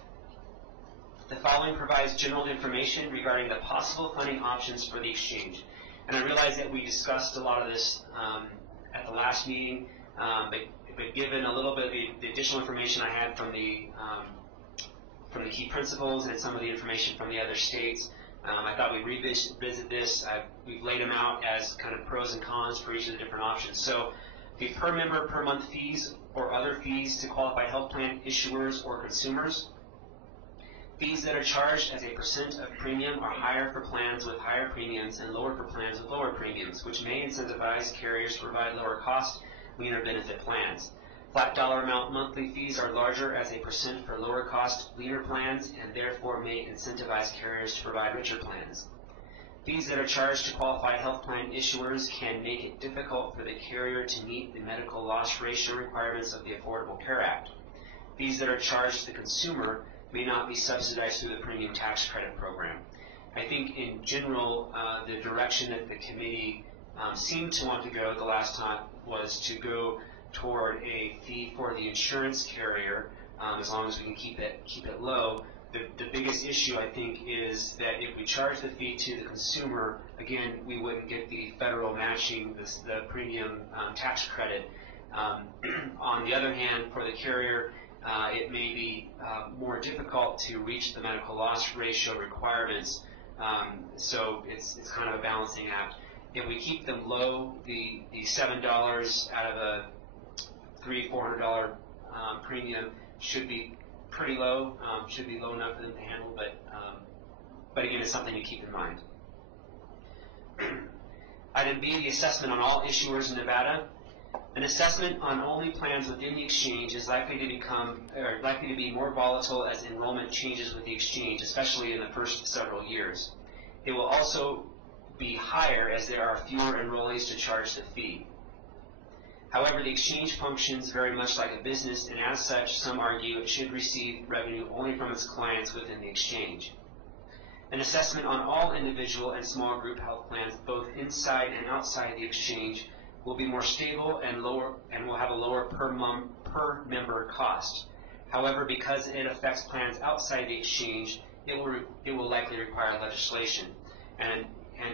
the following provides general information regarding the possible funding options for the exchange. And I realize that we discussed a lot of this at the last meeting, but given a little bit of the additional information I had from the key principals and some of the information from the other states, I thought we'd revisit this. We've laid them out as kind of pros and cons for each of the different options. So the per member per month fees or other fees to qualified health plan issuers or consumers. Fees that are charged as a % of premium are higher for plans with higher premiums and lower for plans with lower premiums, which may incentivize carriers to provide lower cost, leaner benefit plans. Flat dollar amount monthly fees are larger as a % for lower cost, leaner plans, and therefore may incentivize carriers to provide richer plans. Fees that are charged to qualified health plan issuers can make it difficult for the carrier to meet the medical loss ratio requirements of the Affordable Care Act. Fees that are charged to the consumer may not be subsidized through the Premium Tax Credit Program. I think in general, the direction that the committee seemed to want to go the last time was to go toward a fee for the insurance carrier, as long as we can keep it low. The biggest issue, I think, is that if we charge the fee to the consumer, again, we wouldn't get the federal matching, the premium tax credit. On the other hand, for the carrier, it may be more difficult to reach the medical loss ratio requirements, so it's kind of a balancing act. If we keep them low, the $7 out of a $300-400 premium should be pretty low, should be low enough for them to handle, but again, it's something to keep in mind. Item B, the assessment on all issuers in Nevada. An assessment on only plans within the exchange is likely to be more volatile as enrollment changes with the exchange, especially in the first several years. It will also be higher as there are fewer enrollees to charge the fee. However, the exchange functions very much like a business, and as such, some argue it should receive revenue only from its clients within the exchange. An assessment on all individual and small group health plans, both inside and outside the exchange, will be more stable and will have a lower per member cost. However, because it affects plans outside the exchange, it will likely require legislation. And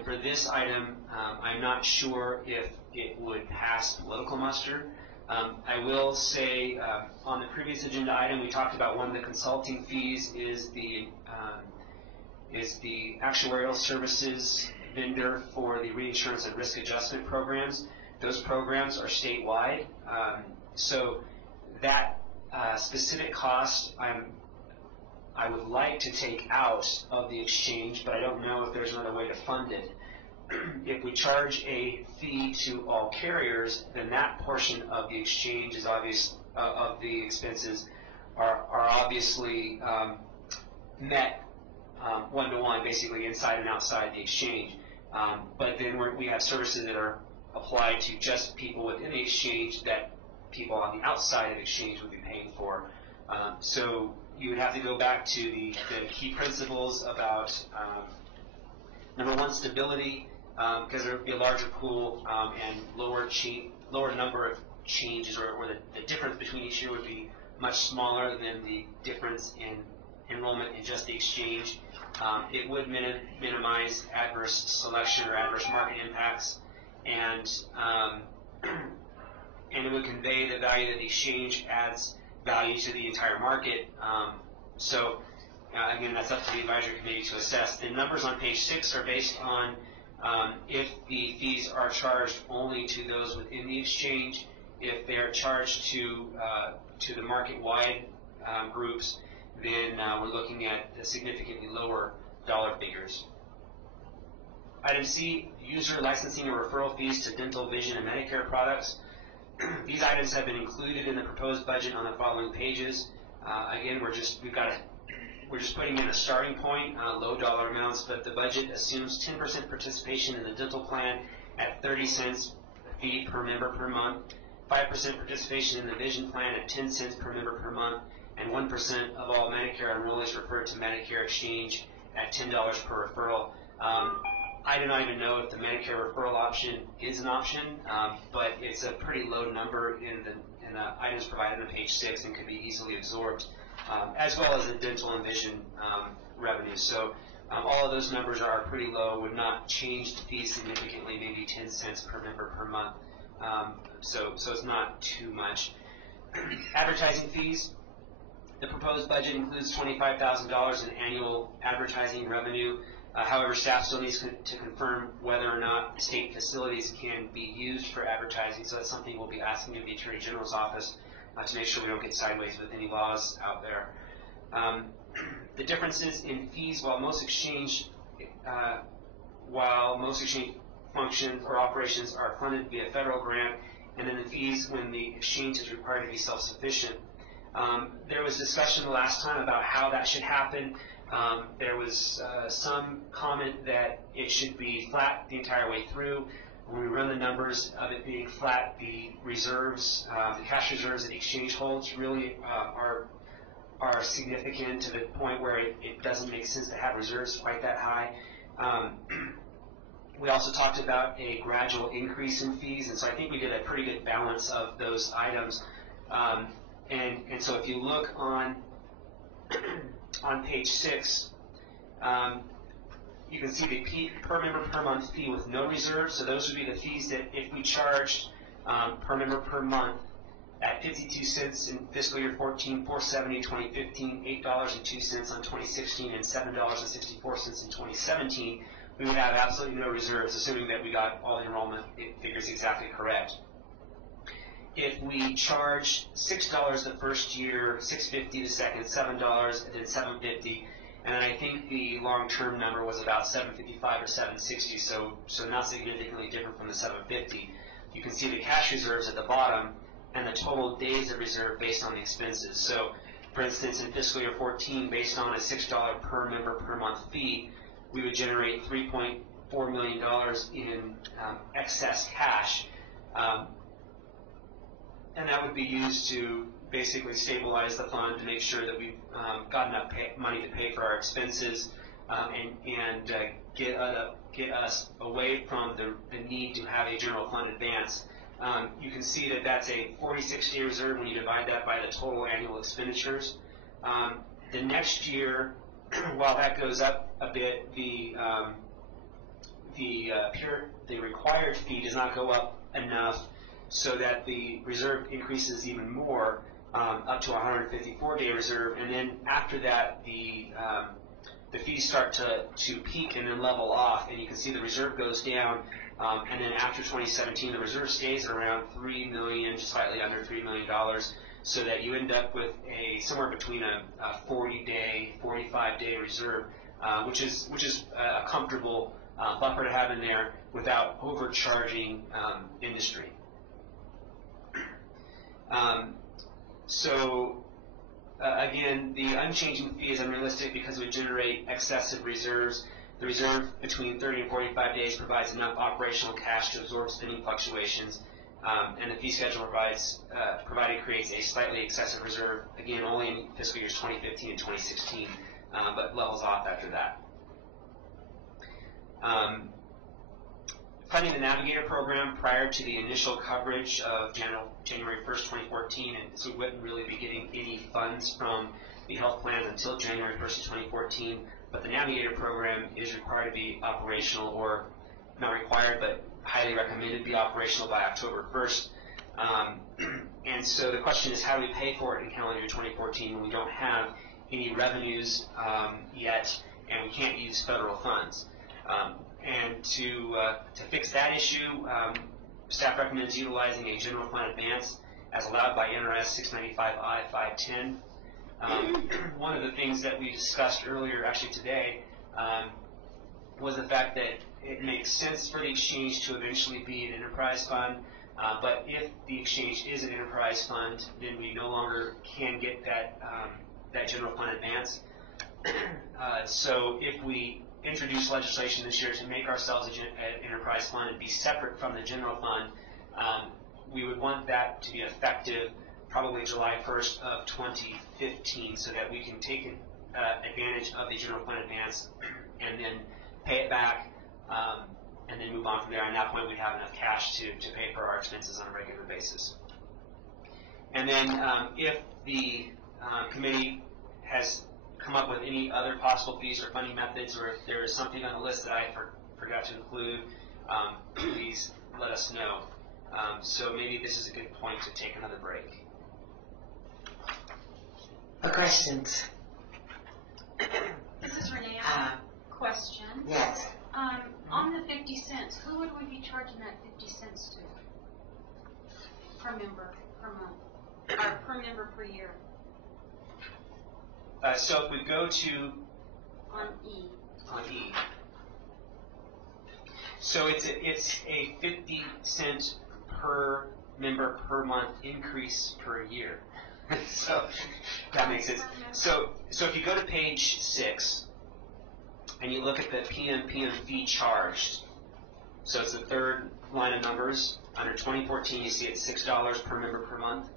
for this item, I'm not sure if it would pass political muster. I will say on the previous agenda item, we talked about one of the consulting fees is the actuarial services vendor for the reinsurance and risk adjustment programs. Those programs are statewide, so that specific cost I would like to take out of the exchange, but I don't know if there's another way to fund it. If we charge a fee to all carriers, then that portion of the exchange is obvious, of the expenses are obviously met one-to-one, basically inside and outside the exchange. But then we have services that are applied to just people within the exchange that people on the outside of the exchange would be paying for. So you would have to go back to the key principles about number one, stability, because there would be a larger pool and lower number of changes, or the difference between each year would be much smaller than the difference in enrollment in just the exchange. It would minimize adverse selection or adverse market impacts, and it would convey the value that the exchange adds value to the entire market. So again, that's up to the advisory committee to assess. The numbers on page 6 are based on if the fees are charged only to those within the exchange. If they are charged to the market-wide groups, then we're looking at significantly lower dollar figures. Item C, user licensing or referral fees to dental, vision, and Medicare products. These items have been included in the proposed budget on the following pages. Again, we're just putting in a starting point, low dollar amounts, but the budget assumes 10% participation in the dental plan at 30 cents fee per member per month, 5% participation in the vision plan at 10 cents per member per month, and 1% of all Medicare enrollees referred to Medicare Exchange at $10 per referral. I do not even know if the Medicare referral option is an option, but it's a pretty low number in the items provided on page 6 and could be easily absorbed, as well as the dental and vision revenues. So all of those numbers are pretty low, would not change the fee significantly, maybe 10 cents per member per month. So it's not too much. Advertising fees. The proposed budget includes $25,000 in annual advertising revenue. However, staff still needs to confirm whether or not state facilities can be used for advertising, so that's something we'll be asking of the Attorney General's office to make sure we don't get sideways with any laws out there. The differences in fees, while most exchange functions or operations are funded via federal grant, and then the fees when the exchange is required to be self-sufficient. There was discussion last time about how that should happen. There was some comment that it should be flat the entire way through. When we run the numbers of it being flat, the reserves, the cash reserves that the exchange holds really are significant to the point where it doesn't make sense to have reserves quite that high. We also talked about a gradual increase in fees, and so I think we did a pretty good balance of those items. And so if you look on page 6, you can see the per member per month fee with no reserve. So those would be the fees that if we charged per member per month at 52 cents in fiscal year 14, $4.70 in 2015, $8.02 on 2016, and $7.64 in 2017, we would have absolutely no reserves, assuming that we got all the enrollment figures exactly correct. If we charge $6 the first year, $6.50 the second, $7, and then $7.50, and then I think the long-term number was about $7.55 or $7.60, so not significantly different from the $7.50. You can see the cash reserves at the bottom and the total days of reserve based on the expenses. So, for instance, in fiscal year 14, based on a $6 per member per month fee, we would generate $3.4 million in excess cash. And that would be used to basically stabilize the fund to make sure that we've got enough money to pay for our expenses and get us away from the need to have a general fund advance. You can see that that's a 46-day reserve when you divide that by the total annual expenditures. The next year, while that goes up a bit, the required fee does not go up enough so that the reserve increases even more, up to a 154-day reserve, and then after that the fees start to peak and then level off, and you can see the reserve goes down, and then after 2017 the reserve stays at around $3 million, just slightly under $3 million, so that you end up with somewhere between a 40-day, 45-day reserve, which is a comfortable buffer to have in there without overcharging industry. Again, the unchanging fee is unrealistic because it would generate excessive reserves. The reserve between 30 and 45 days provides enough operational cash to absorb spending fluctuations, and the fee schedule provided creates a slightly excessive reserve, again, only in fiscal years 2015 and 2016, but levels off after that. Funding the Navigator program prior to the initial coverage of January 1st, 2014, and so we wouldn't really be getting any funds from the health plans until January 1st, 2014, but the Navigator program is required to be operational, or not required, but highly recommended to be operational by October 1st. And so the question is, how do we pay for it in calendar year 2014 when we don't have any revenues yet and we can't use federal funds? And to fix that issue, staff recommends utilizing a general fund advance as allowed by NRS 695I-510. One of the things that we discussed earlier, actually today, was the fact that it makes sense for the exchange to eventually be an enterprise fund, but if the exchange is an enterprise fund, then we no longer can get that general fund advance. So if we introduce legislation this year to make ourselves an enterprise fund and be separate from the general fund, we would want that to be effective probably July 1st of 2015, so that we can take advantage of the general fund advance and then pay it back, and then move on from there. At that point, we'd have enough cash to pay for our expenses on a regular basis. And then if the committee has come up with any other possible fees or funding methods, or if there is something on the list that I forgot to include, please let us know. So maybe this is a good point to take another break. Questions? This is Renee. Question. Yes. On the 50 cents, who would we be charging that 50 cents to per member per month? Or per member per year So if we go to on E? So it's a 50-cent per member per month increase per year. So that makes sense. So if you go to page 6 and you look at the PM fee charged, so it's the third line of numbers. Under 2014, you see it's $6 per member per month.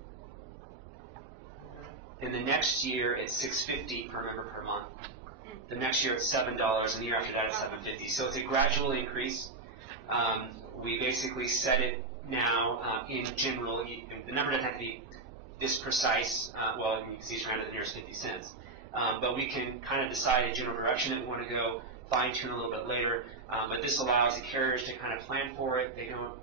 Then the next year, it's $6.50 per member per month. The next year, it's $7, and the year after that, it's $7.50. So it's a gradual increase. We basically set it now in general. The number doesn't have to be this precise. Well, you can see it's around the nearest 50 cents. But we can kind of decide a general direction that we want to go, fine-tune a little bit later. But this allows the carriers to kind of plan for it. They don't.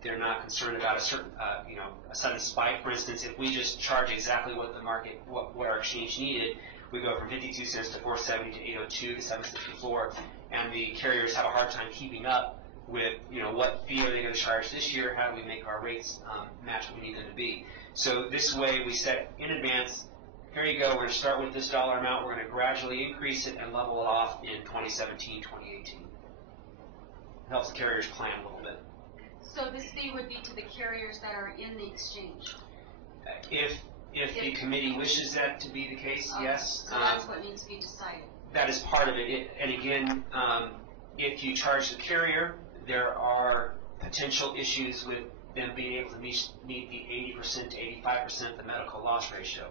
They're not concerned about a certain, a sudden spike. For instance, if we just charge exactly what the market, what our exchange needed, we go from 52 cents to 470 to 802 to 764, and the carriers have a hard time keeping up with, what fee are they going to charge this year? How do we make our rates match what we need them to be? So this way, we set in advance. Here you go. We're going to start with this dollar amount. We're going to gradually increase it and level it off in 2017, 2018. It helps the carriers plan a little bit. So this fee would be to the carriers that are in the exchange? If the committee wishes that to be the case, yes. So that's what needs to be decided. That is part of it. And again, if you charge the carrier, there are potential issues with them being able to meet the 80% to 85% the medical loss ratio.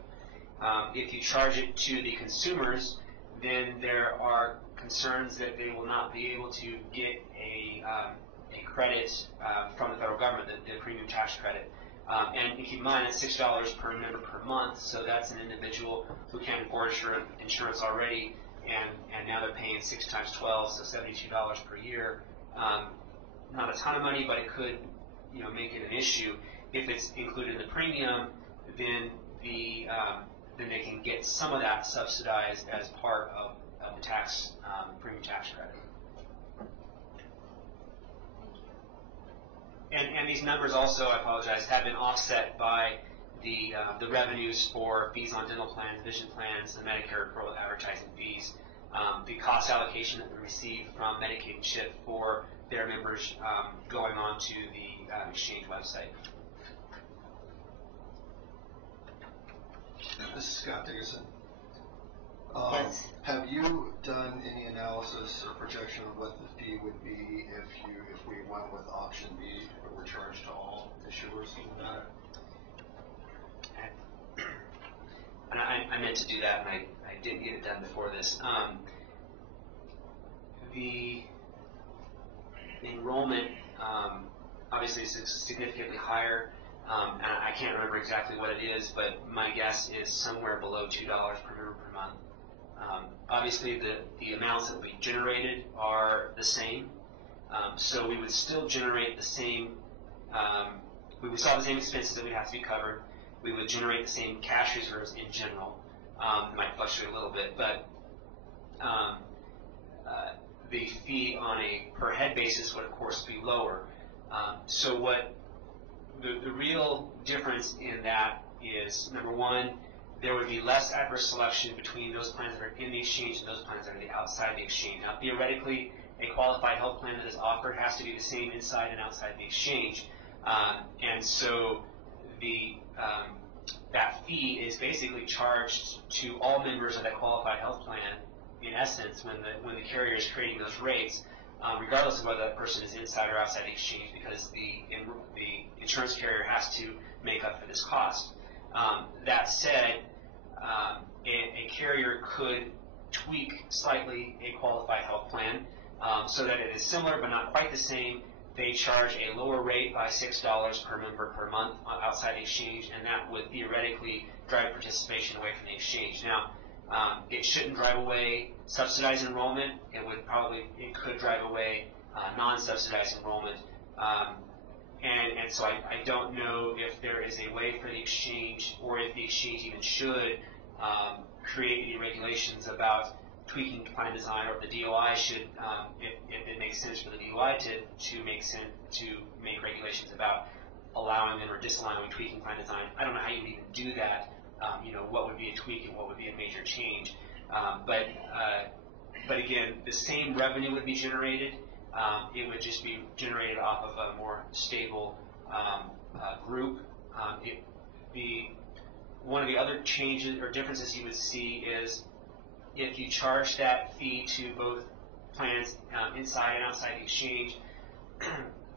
If you charge it to the consumers, then there are concerns that they will not be able to get a credit from the federal government, the premium tax credit. And keep in mind, it's $6 per member per month, so that's an individual who can't afford insurance already, and now they're paying 6 times 12, so $72 per year. Not a ton of money, but it could, make it an issue. If it's included in the premium, then then they can get some of that subsidized as part of the tax premium tax credit. And these numbers also, I apologize, have been offset by the revenues for fees on dental plans, vision plans, the Medicare referral advertising fees, the cost allocation that we receive from Medicaid and CHIP for their members going on to the exchange website. This is Scott Dickerson. Yes. Have you done any analysis or projection of what the fee would be if we went with option B, but were charged to all issuers in that? And I meant to do that, and I didn't get it done before this. The enrollment obviously is significantly higher, and I can't remember exactly what it is, but my guess is somewhere below $2 per member per month. Obviously, the amounts that we generated are the same, so we would still generate the same. We would still have the same expenses that would have to be covered. We would generate the same cash reserves in general. It might fluctuate a little bit, but the fee on a per head basis would, of course, be lower. So what the real difference in that is, number one, there would be less adverse selection between those plans that are in the exchange and those plans that are outside the exchange. Now, theoretically, a qualified health plan that is offered has to be the same inside and outside the exchange. And so that fee is basically charged to all members of that qualified health plan, in essence, when the carrier is creating those rates, regardless of whether that person is inside or outside the exchange, because the insurance carrier has to make up for this cost. That said, a carrier could tweak slightly a qualified health plan so that it is similar but not quite the same. They charge a lower rate by $6 per member per month outside the exchange, and that would theoretically drive participation away from the exchange. Now, it shouldn't drive away subsidized enrollment. It could drive away non-subsidized enrollment. And so I don't know if there is a way for the exchange, or if the exchange even should create any regulations about tweaking plan design, or if the DOI should, if it makes sense for the DOI to make regulations about allowing them or disallowing tweaking plan design. I don't know how you would even do that. What would be a tweak and what would be a major change. But again, the same revenue would be generated. It would just be generated off of a more stable group. One of the other changes or differences you would see is if you charge that fee to both plans inside and outside the exchange,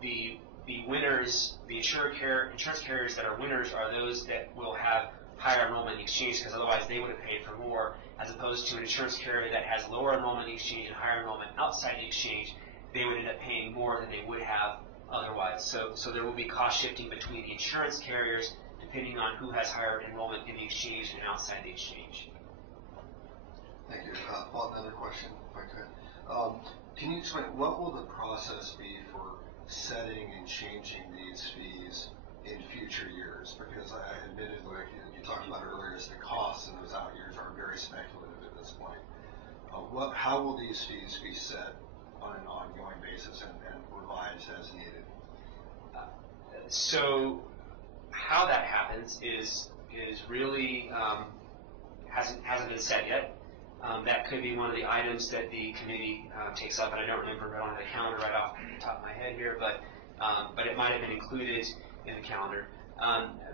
the winners, the insurance carriers that are winners are those that will have higher enrollment in the exchange, because otherwise they would have paid for more, as opposed to an insurance carrier that has lower enrollment in the exchange and higher enrollment outside the exchange. They would end up paying more than they would have otherwise. So there will be cost shifting between the insurance carriers depending on who has higher enrollment in the exchange and outside the exchange. Thank you. Paul, another question, if I could. Can you explain, what will the process be for setting and changing these fees in future years? Because I admitted, like you talked about earlier, is the costs in those out years are very speculative at this point. How will these fees be set on an ongoing basis and revised as needed? So how that happens is really hasn't been set yet. That could be one of the items that the committee takes up, and I don't remember right on the calendar right off the top of my head here, but it might have been included in the calendar.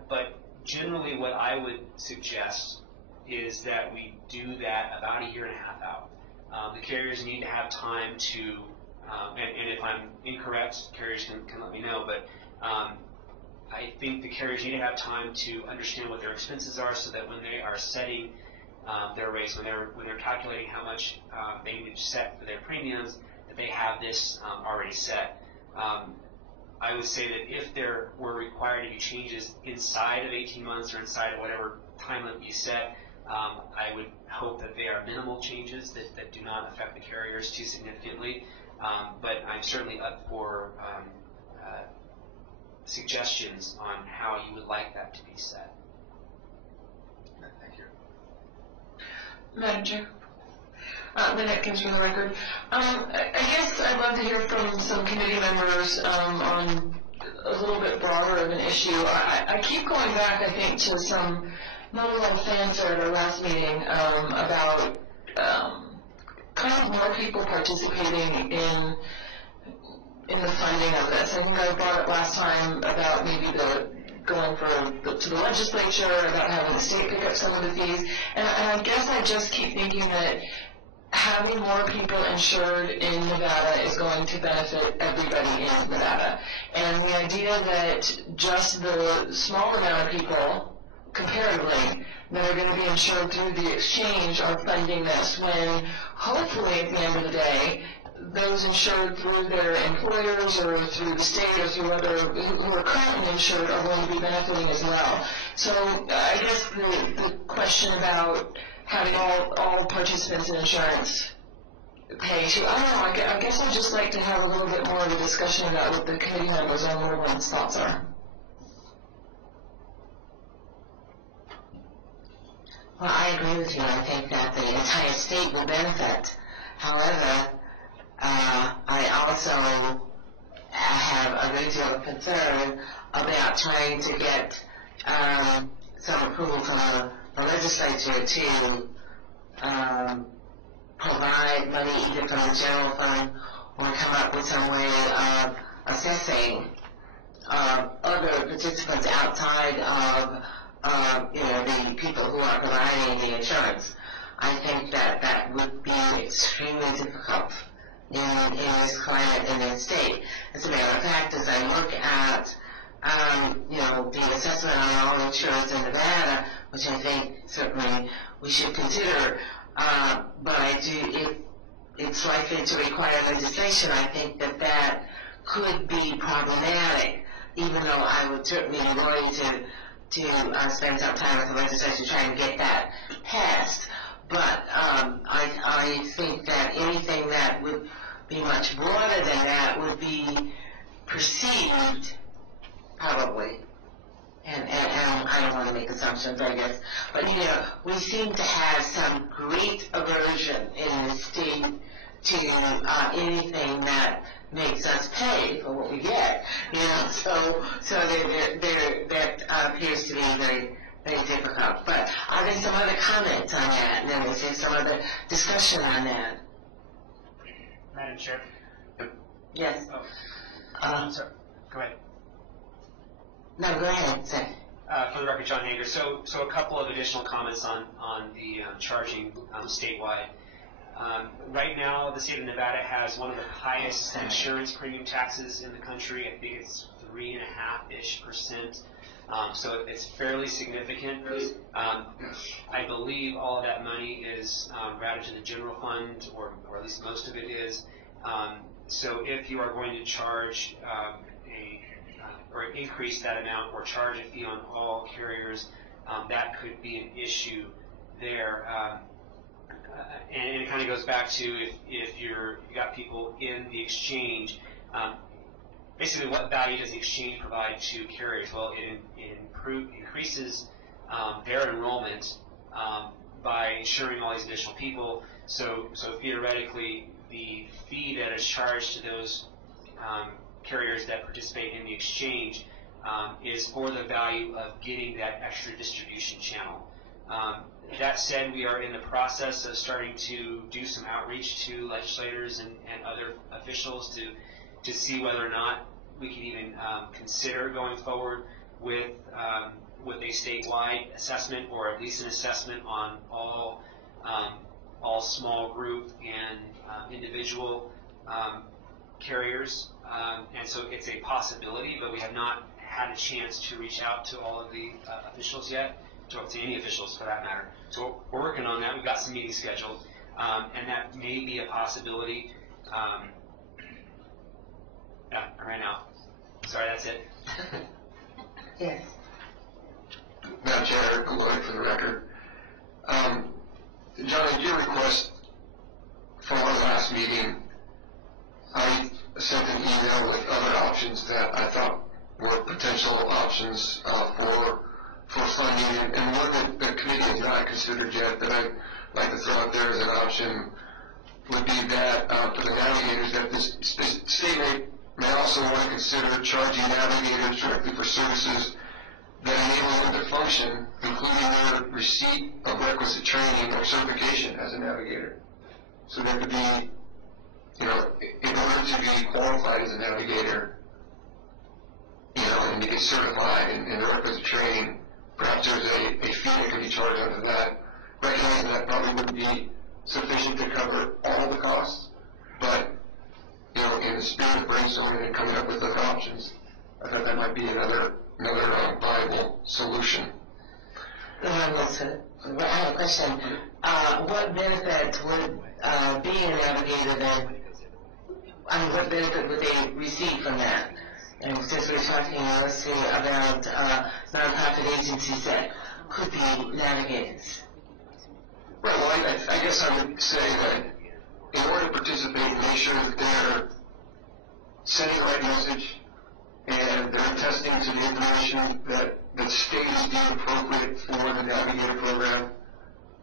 But generally what I would suggest is that we do that about a year and a half out. The carriers need to have time to, and if I'm incorrect, carriers can let me know, but I think the carriers need to have time to understand what their expenses are, so that when they are setting their rates, when they're calculating how much they need to set for their premiums, that they have this already set. I would say that if there were required to be changes inside of 18 months or inside of whatever time limit you set, I would hope that they are minimal changes that do not affect the carriers too significantly. But I'm certainly up for suggestions on how you would like that to be set. Thank you. Madam Chair. Lynette Atkins for the record. I guess I'd love to hear from some committee members on a little bit broader of an issue. I keep going back, I think, to some not a lot of fanfare at our last meeting about kind of more people participating in the funding of this. I think I brought it last time about maybe going to the legislature, about having the state pick up some of the fees. And I guess I just keep thinking that having more people insured in Nevada is going to benefit everybody in Nevada. And the idea that just the small amount of people, comparatively, that are going to be insured through the exchange are funding this, when hopefully at the end of the day, those insured through their employers or through the state or through other who are currently insured are going to be benefiting as well. So I guess the question about having all participants in insurance pay to, I don't know, I guess I'd just like to have a little bit more of a discussion about what the committee members on what everyone's thoughts are. Well, I agree with you. I think that the entire state will benefit. However, I also have a great deal of concern about trying to get some approval from the legislature to provide money either from the general fund or come up with some way of assessing other participants outside of the people who are providing the insurance. I think that would be extremely difficult in this climate in this state. As a matter of fact, as I look at the assessment on all insurance in Nevada, which I think certainly we should consider, but if it's likely to require legislation, I think that could be problematic, even though I would certainly be willing to spend some time with the legislature trying to get that passed. But I think that anything that would be much broader than that would be perceived, probably, and I don't want to make assumptions, I guess, but we seem to have some great aversion in the state to anything that makes us pay for what we get, you know, so that appears to be very, very difficult. But are there some other comments on that? And then is there some other discussion on that? Madam Chair? Yes. Oh, sorry. Go ahead. No, go ahead, sir. For the record, John Hager. So a couple of additional comments on the charging statewide. Right now, the state of Nevada has one of the highest insurance premium taxes in the country. I think it's 3.5%. So it's fairly significant. I believe all of that money is routed to the general fund, or at least most of it is. So if you are going to charge or increase that amount or charge a fee on all carriers, that could be an issue there. And it kind of goes back to if you got people in the exchange, basically what value does the exchange provide to carriers? Well, it increases their enrollment by insuring all these additional people. So theoretically, the fee that is charged to those carriers that participate in the exchange is for the value of getting that extra distribution channel. That said, we are in the process of starting to do some outreach to legislators and other officials to see whether or not we can even consider going forward with a statewide assessment, or at least an assessment on all small group and individual carriers. And so it's a possibility, but we have not had a chance to reach out to all of the officials yet, to any officials for that matter. So we're working on that. We've got some meetings scheduled, and that may be a possibility. Yeah, I ran out. Sorry, that's it. Yes. Madam Chair, Eric Lloyd for the record. John, at your request from our last meeting, I sent an email with other options that I thought were potential options for funding, and one that the committee has not considered yet that I'd like to throw out there as an option would be that for the navigators, that this state may also want to consider charging navigators directly for services that enable them to function, including their receipt of requisite training or certification as a navigator. So there could be, in order to be qualified as a navigator, and to get certified and the requisite training, perhaps there's a fee that could be charged under that, recognizing that probably wouldn't be sufficient to cover all the costs, but, in the spirit of brainstorming and coming up with other options, I thought that might be another viable solution. I have a question. What benefit would being a navigator then, what benefit would they receive from that? And since we're talking mostly about nonprofit agencies that could be navigators. Right, well, I guess I would say that in order to participate and make sure that they're sending the right message and they're attesting to the information that the state is deemed appropriate for the navigator program,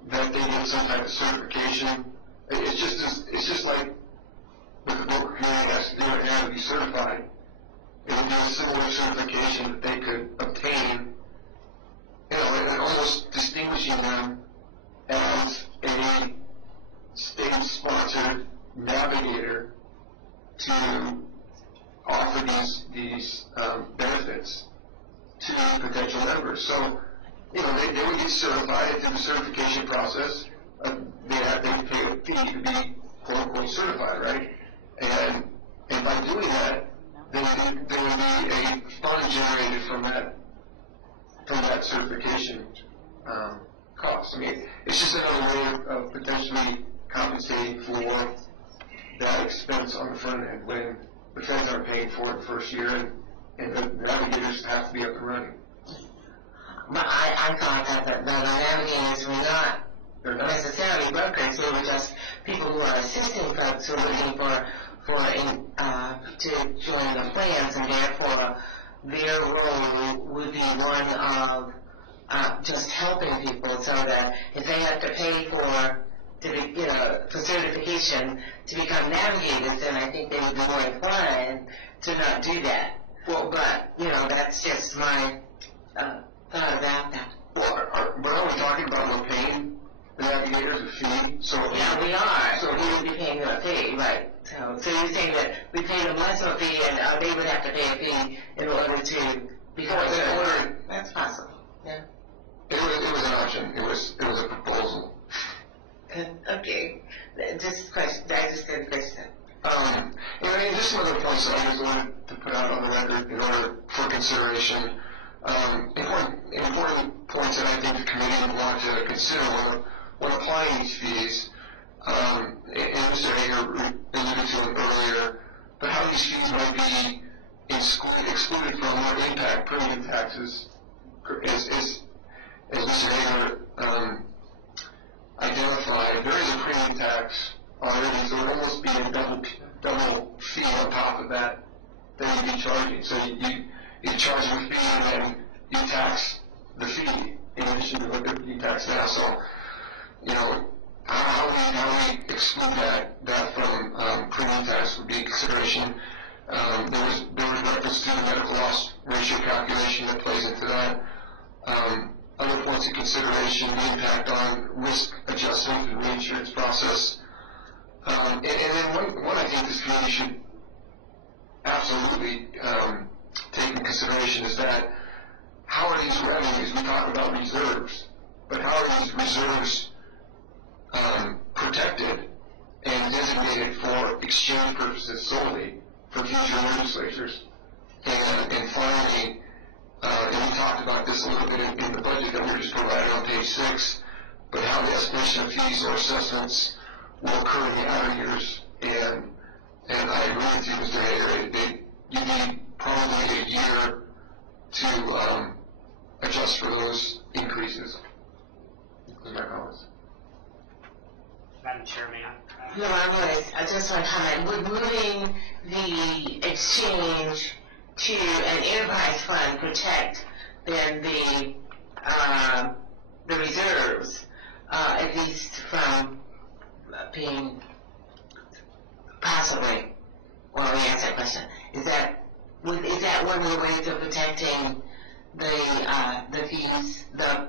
that they get some type of certification. It's just like what the broker community has to do right now to be certified. It would be a similar certification that they could obtain, and almost distinguishing them as a state-sponsored navigator to offer these benefits to potential members. So, they would get certified through the certification process. They pay a fee to be quote-unquote certified, right? And by doing that, there would be a fund generated from that certification cost. I mean, it's just another way of potentially compensating for that expense on the front end when the feds aren't paying for it the first year and the navigators have to be up and running. But I thought that the navigators were not necessarily brokers. They were just people who are assisting folks who are looking to join the plans, and therefore their role would be one of just helping people, so that if they have to pay for certification qualification to become navigators, then I think they would be more inclined to not do that. Well, but, you know, that's just my thought about that. Well, but are we talking about we're paying the navigators a fee? So Yeah, we are. So we would be paying them a fee, right? So you're saying that we pay them less of a fee, and they would have to pay a fee in order to become certified? That's possible. Yeah. It was an option. It was a proposal. Okay. Just question. I just did a question. And just some other points that I just wanted to put out on the record in order for consideration. Important points that I think the committee would want to consider when applying these fees. And Mr. Hager alluded to it earlier, but how these fees might be excluded from or impact premium taxes, as Mr. Hager identified. There is a premium tax already, so it would almost be a double fee on top of that that you'd be charging. So you charge the fee and then you tax the fee in addition to what you tax now. So, you know, how we exclude that from premium tax would be a consideration. There was reference to the medical loss ratio calculation that plays into that. Other points of consideration, the impact on risk adjustment and reinsurance process. And then one I think this committee should absolutely take into consideration is that how are these revenues, we talk about reserves, but how are these reserves protected and designated for exchange purposes solely for future legislatures? And finally, and we talked about this a little bit in the budget that we were just provided on page 6, but how the estimation of fees or assessments will occur in the outer years. And I agree with you, Mr. Hager, you need probably a year to adjust for those increases. Those are my comments. Madam Chair, may I? No, I just want to comment. Would moving the exchange to an enterprise fund protect then the reserves, at least from being possibly? Well, let me ask that question. Is that one of the ways of protecting the fees, the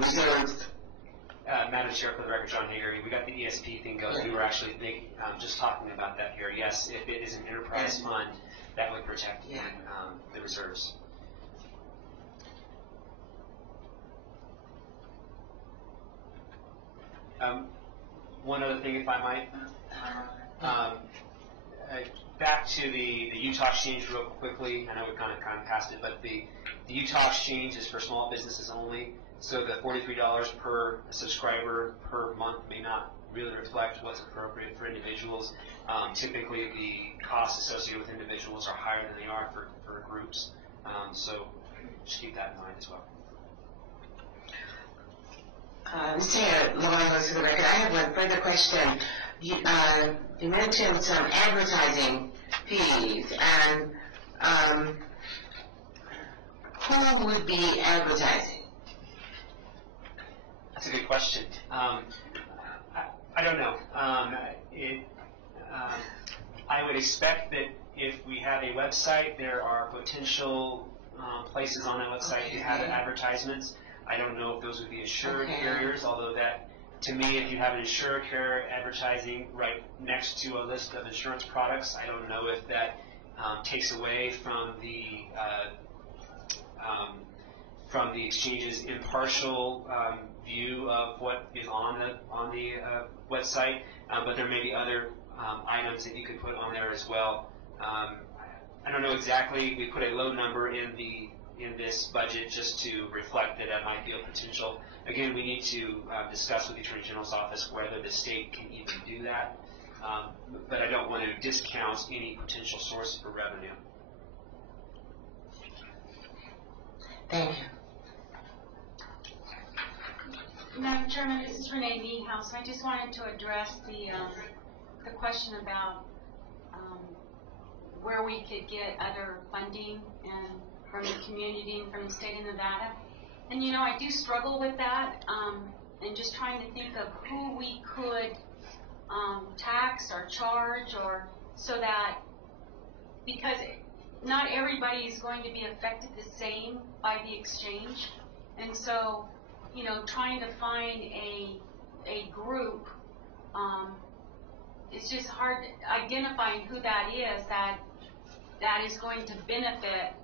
reserves? Madam Chair, for the record, John Hager, we got the ESP thing going. We were actually just talking about that here. Yes, if it is an enterprise fund, that would protect the reserves. One other thing, if I might. Back to the Utah Exchange real quickly. I know we kind of passed it, but the Utah Exchange is for small businesses only. So the $43 per subscriber per month may not really reflect what's appropriate for individuals. Typically, the costs associated with individuals are higher than they are for groups. So just keep that in mind as well. Mr. Lauren goes to the record. I have one further question. You mentioned some advertising fees, and who would be advertising? That's a good question. I don't know. I would expect that if we have a website, there are potential places on that website to have advertisements. I don't know if those would be insured carriers, although that, to me, if you have an insured carrier advertising right next to a list of insurance products, I don't know if that takes away from the exchange's impartial view of what is on the website, but there may be other items that you could put on there as well. I don't know exactly. We put a low number in this budget just to reflect that might be a potential. Again, we need to discuss with the Attorney General's office whether the state can even do that, but I don't want to discount any potential source for revenue. Thank you. Madam Chairman, this is Renee Niehaus. I just wanted to address the question about where we could get other funding and from the community and from the state of Nevada. And you know, I do struggle with that and just trying to think of who we could or charge, or so that, because not everybody is going to be affected the same by the exchange. And so, you know, trying to find a group, it's just hard identifying who that is going to benefit.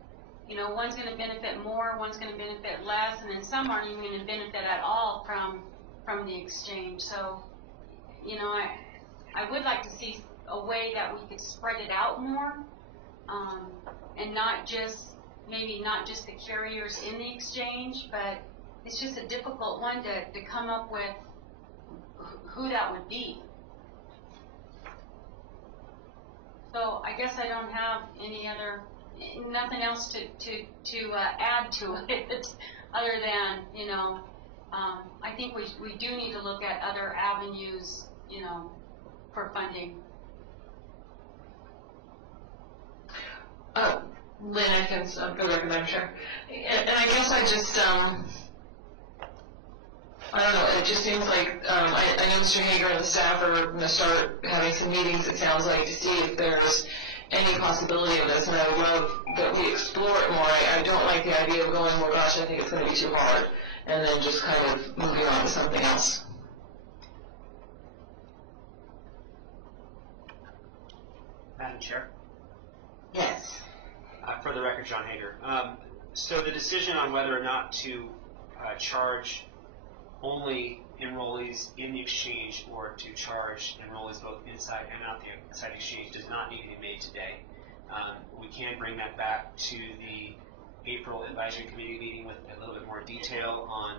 You know, one's going to benefit more, one's going to benefit less, and then some aren't even going to benefit at all from the exchange. So, you know, I would like to see a way that we could spread it out more, and maybe not just the carriers in the exchange, but it's just a difficult one to come up with who that would be. So I guess I don't have nothing else to add to it other than, you know, I think we do need to look at other avenues, you know, for funding. Lynn Atkins, for the record, Madam Chair. And I guess I just, I don't know, it just seems like, I know Mr. Hager and the staff are going to start having some meetings, it sounds like, to see if there's any possibility of this, and I would love that we explore it more. I don't like the idea of going, well, gosh, I think it's going to be too hard, and then just kind of moving on to something else. Madam Chair? Yes. For the record, John Hager. So the decision on whether or not to charge only enrollees in the exchange or to charge enrollees both inside and outside the exchange does not need to be made today. We can bring that back to the April Advisory Committee meeting with a little bit more detail on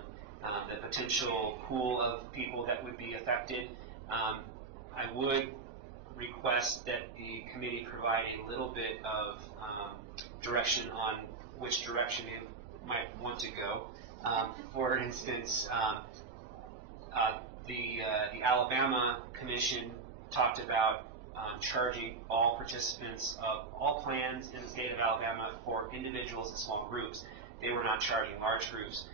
the potential pool of people that would be affected. I would request that the committee provide a little bit of direction on which direction it might want to go. For instance, the Alabama Commission talked about charging all participants of all plans in the state of Alabama for individuals and small groups. They were not charging large groups.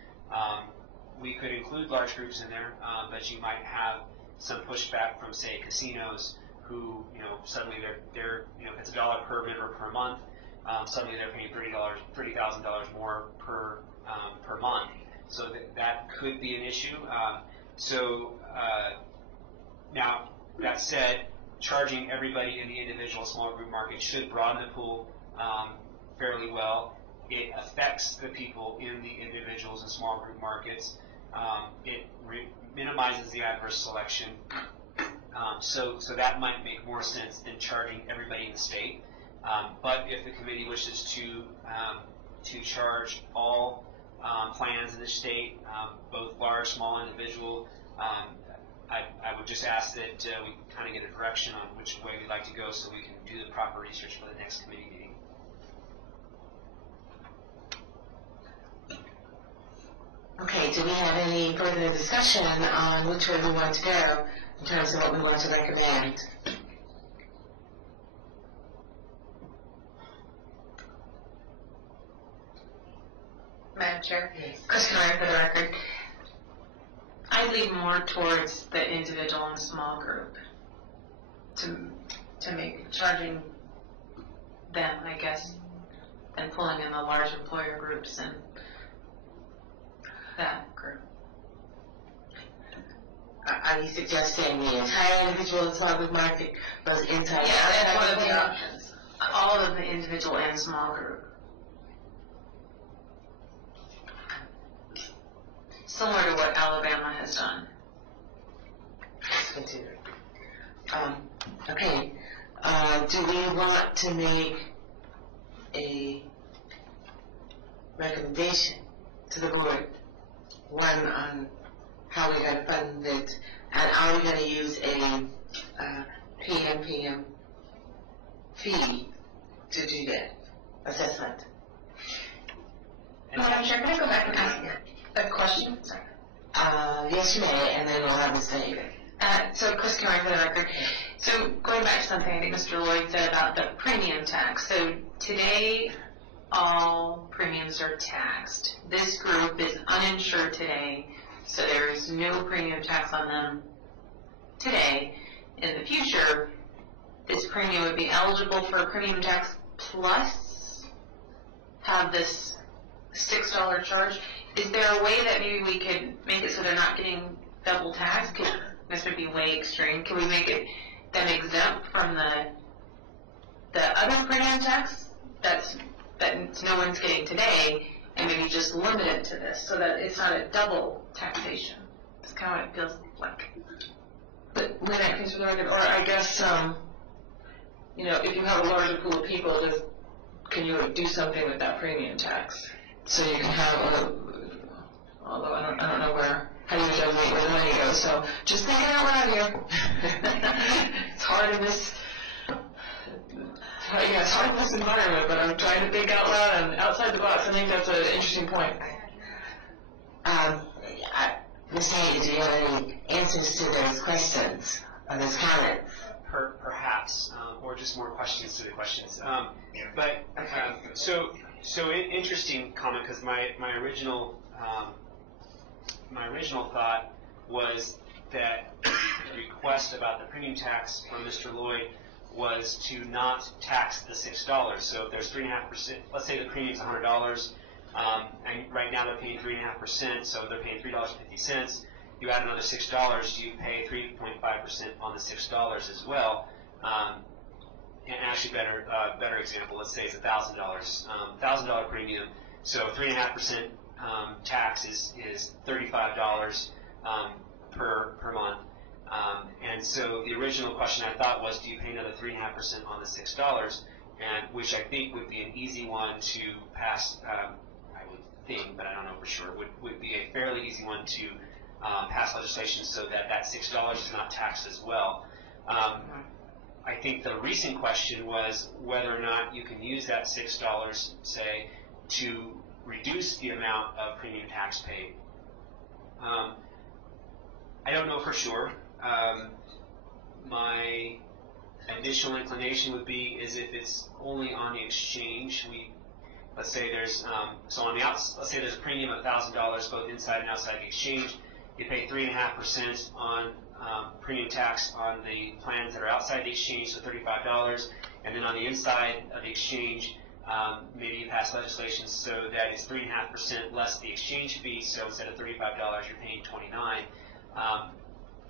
We could include large groups in there, but you might have some pushback from, say, casinos who, you know, suddenly they're you know, it's $1 per member per month. Suddenly they're paying $30,000 more per month. So that could be an issue. Now, that said, charging everybody in the individual small group market should broaden the pool fairly well. It affects the people in the individuals and small group markets. It minimizes the adverse selection. So that might make more sense than charging everybody in the state. But if the committee wishes to charge all plans in the state, both large, small, individual, I would just ask that we kind of get a direction on which way we'd like to go so we can do the proper research for the next committee meeting. Okay, do we have any further discussion on which way we want to go in terms of what we want to recommend? Madam Chair? Yes. Kristen Ryan, for the record. I lean more towards the individual and small group to make charging them, I guess, and pulling in the large employer groups and that group. Are you suggesting the entire individual and small group market, both inside? Yeah, that's one of the options. All of the individual and small group. Similar to what Alabama has done. Okay. Do we want to make a recommendation to the board? One on how we're going to fund it, and are we going to use a PMPM fee to do that assessment? Madam Chair, can I go back and ask a question? Sorry. Yes, you may, and then we'll have a say. So, Chris Cameron, for the record. So, going back to something I think Mr. Lloyd said about the premium tax. So, today, all premiums are taxed. This group is uninsured today, so there is no premium tax on them today. In the future, this premium would be eligible for a premium tax plus have this $6 charge. Is there a way that maybe we could make it so they're not getting double taxed? This would be way extreme. Can we make it them exempt from the other premium tax that no one's getting today, and maybe just limit it to this so that it's not a double taxation? That's kind of what it feels like. But when that comes to the record, or I guess, you know, if you have a larger pool of people, can you do something with that premium tax? So you can have although I don't know how you designate where the money goes, so just thinking out loud here. It's hard in this, it's hard in this environment, but I'm trying to think out loud and outside the box. I think that's an interesting point. Ms. Hayes, do you have any answers to those questions or those comments? Perhaps, or just more questions to the questions. So interesting comment, because my original thought was that the request about the premium tax from Mr. Lloyd was to not tax the $6. So if there's 3.5%, let's say the premium's $100, and right now they're paying 3.5%, so they're paying $3.50. You add another $6, you pay 3.5% on the $6 as well. And actually, better example, let's say it's $1,000, $1,000 premium. So 3.5% tax is $35 per month. And so the original question I thought was, do you pay another 3.5% on the $6? And which I think would be an easy one to pass. I would think, but I don't know for sure. Would be a fairly easy one to pass legislation so that $6 is not taxed as well. I think the recent question was whether or not you can use that $6, say, to reduce the amount of premium tax paid. I don't know for sure. My initial inclination would be is if it's only on the exchange. Let's say there's let's say there's a premium of $1,000 both inside and outside the exchange. You pay 3.5% on premium tax on the plans that are outside the exchange, so $35, and then on the inside of the exchange, maybe you pass legislation so that it's 3.5% less the exchange fee. So instead of $35, you're paying $29.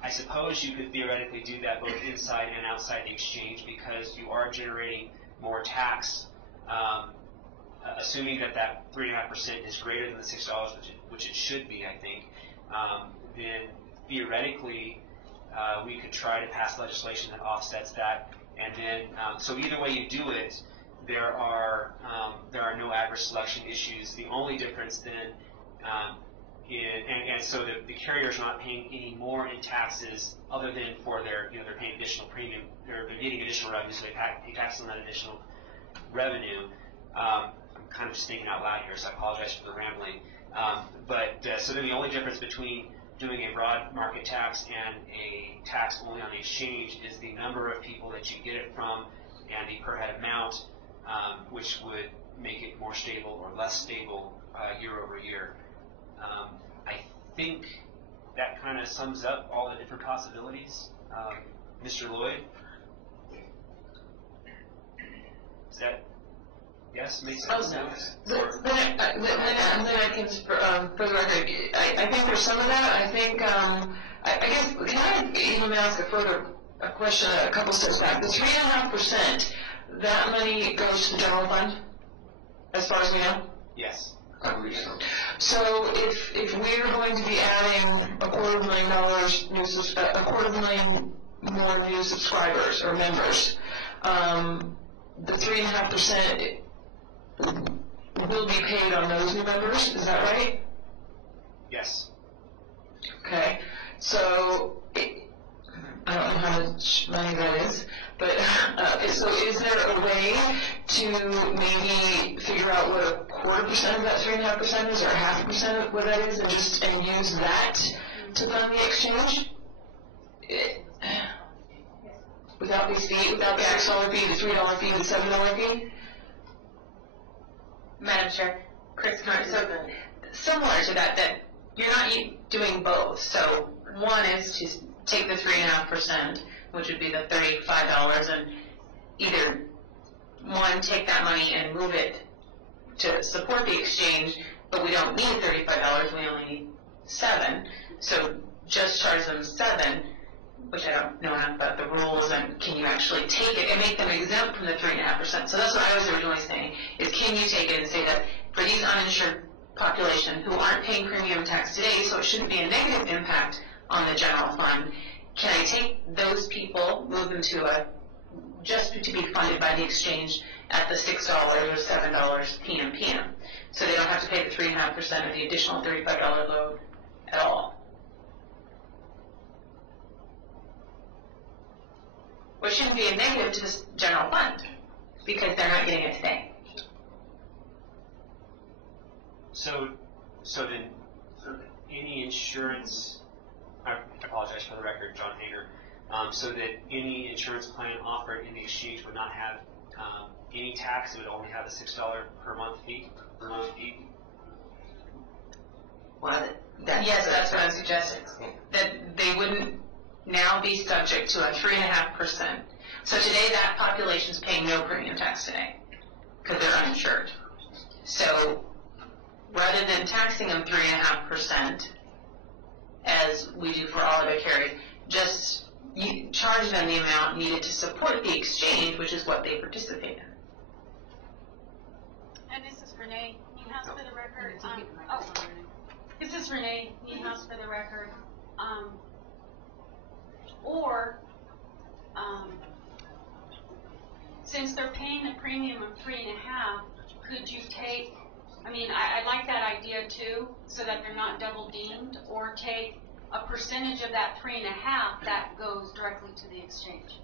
I suppose you could theoretically do that both inside and outside the exchange because you are generating more tax, assuming that 3.5% is greater than the $6, which it should be, I think. Then theoretically, we could try to pass legislation that offsets that, and then so either way you do it, there are no adverse selection issues. The only difference then, and so the carriers are not paying any more in taxes other than for their, they're paying additional premium, they're getting additional revenue, so they pay taxes on that additional revenue. I'm kind of just thinking out loud here, so I apologize for the rambling. So then the only difference between doing a broad market tax and a tax only on the exchange is the number of people that you get it from and the per head amount, which would make it more stable or less stable year over year. I think that kind of sums up all the different possibilities. Mr. Lloyd? Is that, yes, makes sense? Then I can, for the record, I think there's some of that. I think, I guess, can I even ask a question a couple steps back? The 3.5%, that money goes to the general fund, as far as we know? Yes. I believe so. So if we're going to be adding $250,000 more new subscribers or members, the 3.5% will be paid on those new members. Is that right? Yes. Okay. So I don't know how much money that is, but so is there a way to maybe figure out what a 0.25% of that 3.5% is, or 0.5% of what that is, and use that to fund the exchange? Without these fees, without the $6 fee, the $3 fee, the $7 fee? Madam Chair, Chris, so similar to that you're not doing both. So one is to take the 3.5%, which would be the $35, and either, one, take that money and move it to support the exchange, but we don't need $35, we only need $7, so just charge them $7, which I don't know enough about the rules, and can you actually take it and make them exempt from the 3.5%? So that's what I was originally saying, is can you take it and say that for these uninsured population who aren't paying premium tax today, so it shouldn't be a negative impact on the general fund, can I take those people, move them to just to be funded by the exchange at the $6 or $7 PM, so they don't have to pay the 3.5% of the additional $35 load at all? Which shouldn't be a negative to the general fund, because they're not getting it today. So then, any insurance, I apologize for the record, John Hager, so that any insurance plan offered in the exchange would not have any tax, it would only have a $6 per month fee? Well, Yes, that's what I'm suggesting. That they wouldn't now be subject to a 3.5%. So today that population's paying no premium tax today, because they're uninsured. So rather than taxing them 3.5%, as we do for all other carriers, just charge them the amount needed to support the exchange, which is what they participate in. And this is Renee Niehaus for the record. This is Renee Niehaus for the record. Since they're paying a premium of 3.5, could you take, I like that idea too, so that they're not double deemed, or take a percentage of that 3.5 that goes directly to the exchange.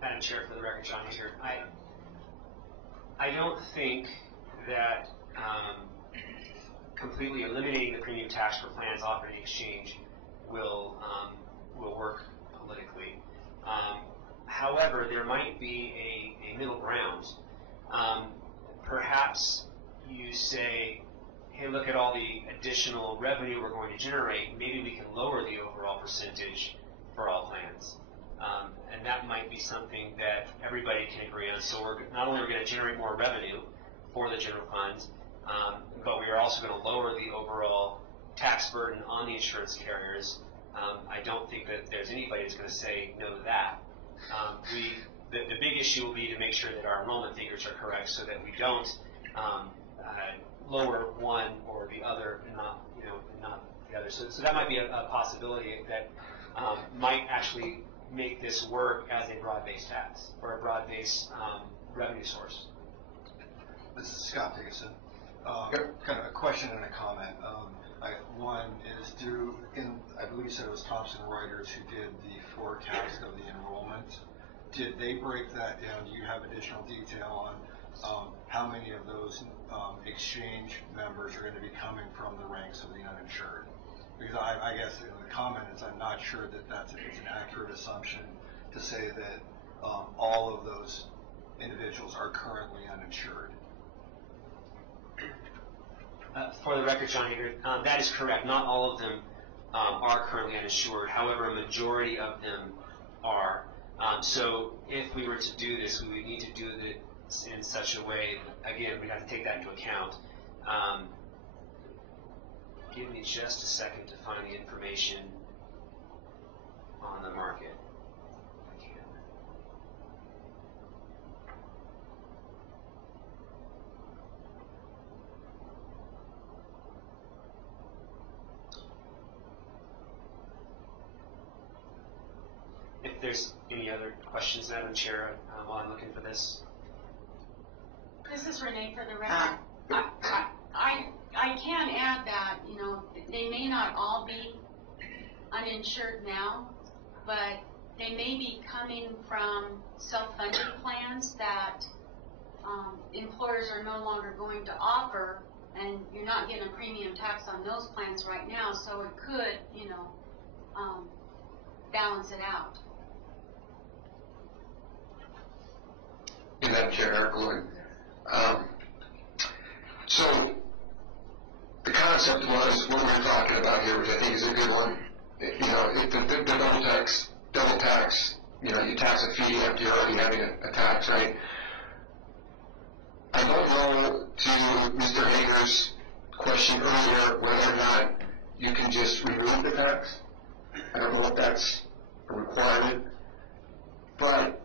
Madam Chair, for the record, John Hager, I don't think that completely eliminating the premium tax for plans offered in the exchange will work politically. However, there might be a middle ground. Perhaps you say, hey, look at all the additional revenue we're going to generate. Maybe we can lower the overall percentage for all plans. And that might be something that everybody can agree on. So we're not only going to generate more revenue for the general fund, but we are also going to lower the overall tax burden on the insurance carriers. I don't think that there's anybody that's going to say no to that. The big issue will be to make sure that our enrollment figures are correct, so that we don't lower one or the other, and not the other. So that might be a possibility that might actually make this work as a broad-based tax or a broad-based revenue source. This is Scott Dickinson. Kind of a question and a comment. One is I believe you said it was Thomson Reuters who did the forecast of the enrollment. Did they break that down? Do you have additional detail on how many of those exchange members are going to be coming from the ranks of the uninsured? Because I guess the comment is I'm not sure that it's an accurate assumption to say that all of those individuals are currently uninsured. For the record, John Hager, that is correct. Not all of them are currently uninsured. However, a majority of them are. So if we were to do this, we would need to do it in such a way, again, we'd have to take that into account. Give me just a second to find the information on the market. If there's any other questions, Madam Chair, while I'm looking for this. This is Renee for the record. I can add that, they may not all be uninsured now, but they may be coming from self-funded plans that employers are no longer going to offer, and you're not getting a premium tax on those plans right now, so it could, balance it out. Madam Chair, Eric Lloyd. So the concept concept was what we're talking about here, which I think is a good one. You know, the double tax, you know, you tax a fee after you're already having a tax, right? I don't know, to Mr. Hager's question earlier, whether or not you can just remove the tax. I don't know if that's a requirement, but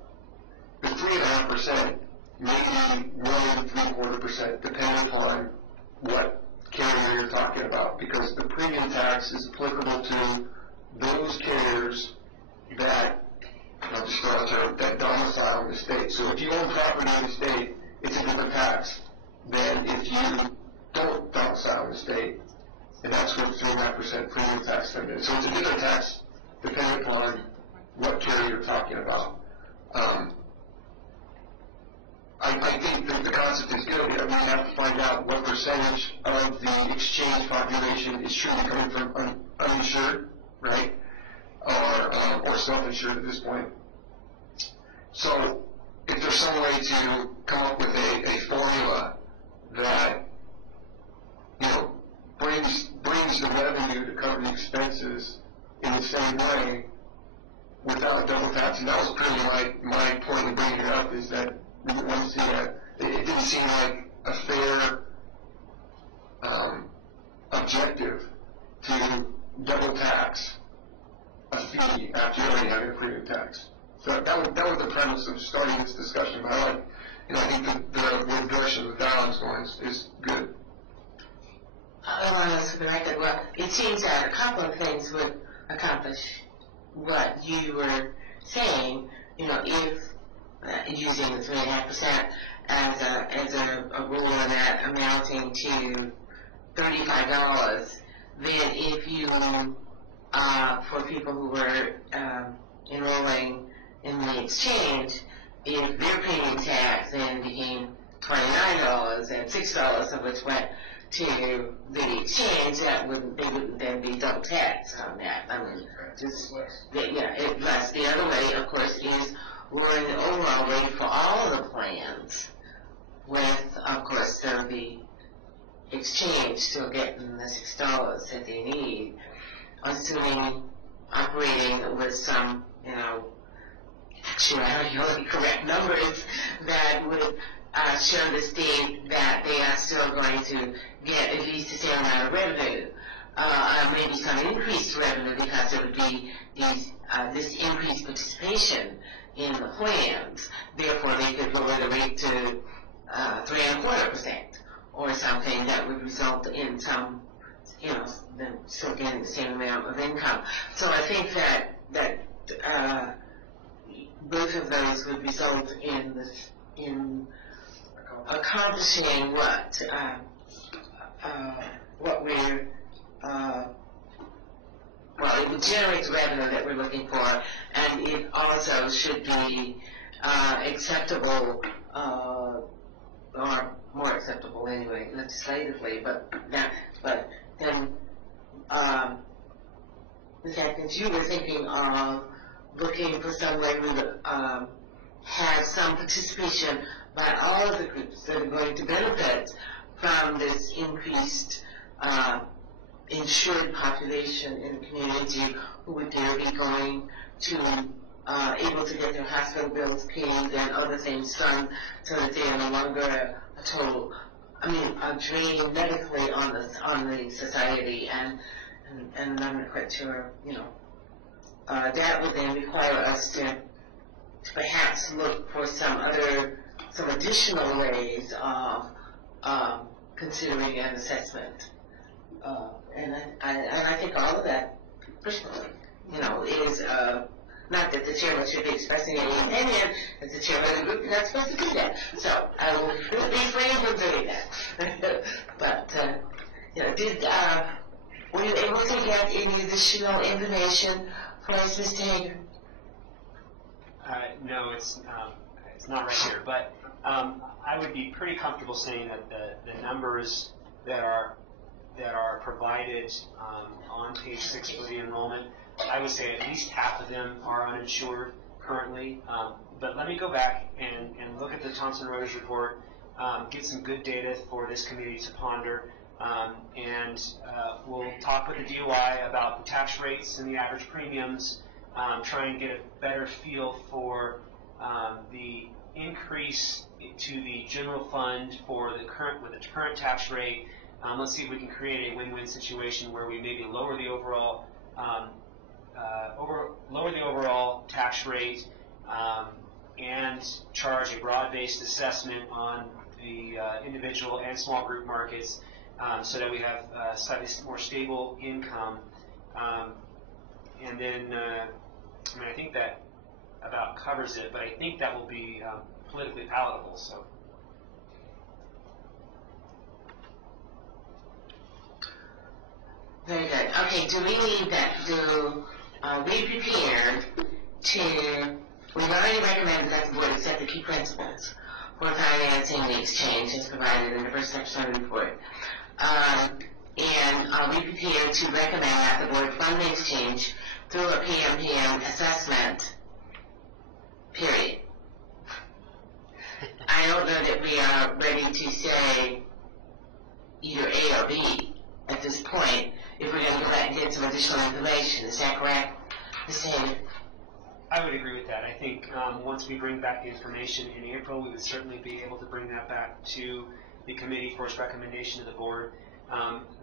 the 3.5% maybe 1 3/4%, depending upon what carrier you're talking about, because the premium tax is applicable to those carriers that, I'll just throw out a term, that domicile in the state. So if you own property in the state, it's a different tax than if you don't domicile in the state, and that's where the 3.5% premium tax comes in. So it's a different tax depending upon what carrier you're talking about. I think that the concept is good. We have to find out what percentage of the exchange population is truly coming from uninsured, right, or self-insured at this point. So if there's some way to come up with a formula that, you know, brings the revenue to cover the expenses in the same way without double taxing, that was pretty my point in bringing it up, is that we didn't want to see that. It didn't seem like a fair objective to double tax a fee after you're already having a premium tax. So that was the premise of starting this discussion. But I think the direction the dialogue is going is good. I want to ask for the record, well, it seems that a couple of things would accomplish what you were saying. You know, if using the 3.5% as a rule and that amounting to $35, then if you, for people who were enrolling in the exchange, if their premium tax then became $29 and $6 of which went to the exchange, they wouldn't then be double taxed on that. I mean, just, less. The other way, of course, is lowering the overall rate for all of the plans, with, of course, the exchange still getting the $6 that they need, assuming operating with some, you know, actuarially correct numbers that would show the state that they are still going to get at least the same amount of revenue, maybe some increased revenue, because there would be this increased participation in the plans. Therefore, they could lower the rate to 3.25% or something that would result in some, you know, them still getting the same amount of income. So I think that both of those would result in accomplishing what we're well, it would generate the revenue that we're looking for, and it also should be acceptable, or more acceptable anyway, legislatively. But then, Ms. Atkins, you were thinking of looking for some way we would have some participation by all of the groups that are going to benefit from this increased insured population in the community, who would there be going to able to get their hospital bills paid and other things done, so that they are no longer a drain medically on the society, and I'm not quite sure, you know, that would then require us to perhaps look for some additional ways of considering an assessment. And I think all of that, personally, you know, is not that the chairman should be expressing any opinion, as the chairman of the group, you're not supposed to do that. So I will refrain from doing that. But you know, were you able to get any additional information for us, Mr. Hager? No, it's not right here, but I would be pretty comfortable saying that the numbers that are provided on page 6 for the enrollment, I would say at least half of them are uninsured currently. But let me go back and look at the Thomson Reuters report, get some good data for this committee to ponder. And we'll talk with the DOI about the tax rates and the average premiums, try and get a better feel for the increase to the general fund for the current tax rate. Let's see if we can create a win-win situation where we maybe lower the overall tax rate and charge a broad-based assessment on the individual and small group markets, so that we have slightly more stable income. And then, I think that about covers it, but I think that will be politically palatable. So. Very good. Okay, do we need that? Are we prepared to, we've already recommended that the board accept the key principles for financing the exchange as provided in the first section of the report. And are we prepared to recommend that the board fund the exchange through a PMPM assessment, period? I don't know that we are ready to say either A or B at this point, if we're going to go back and get some additional information. Is that correct, Ms. Hager? I would agree with that. I think once we bring back the information in April, we would certainly be able to bring that back to the committee for its recommendation to the board.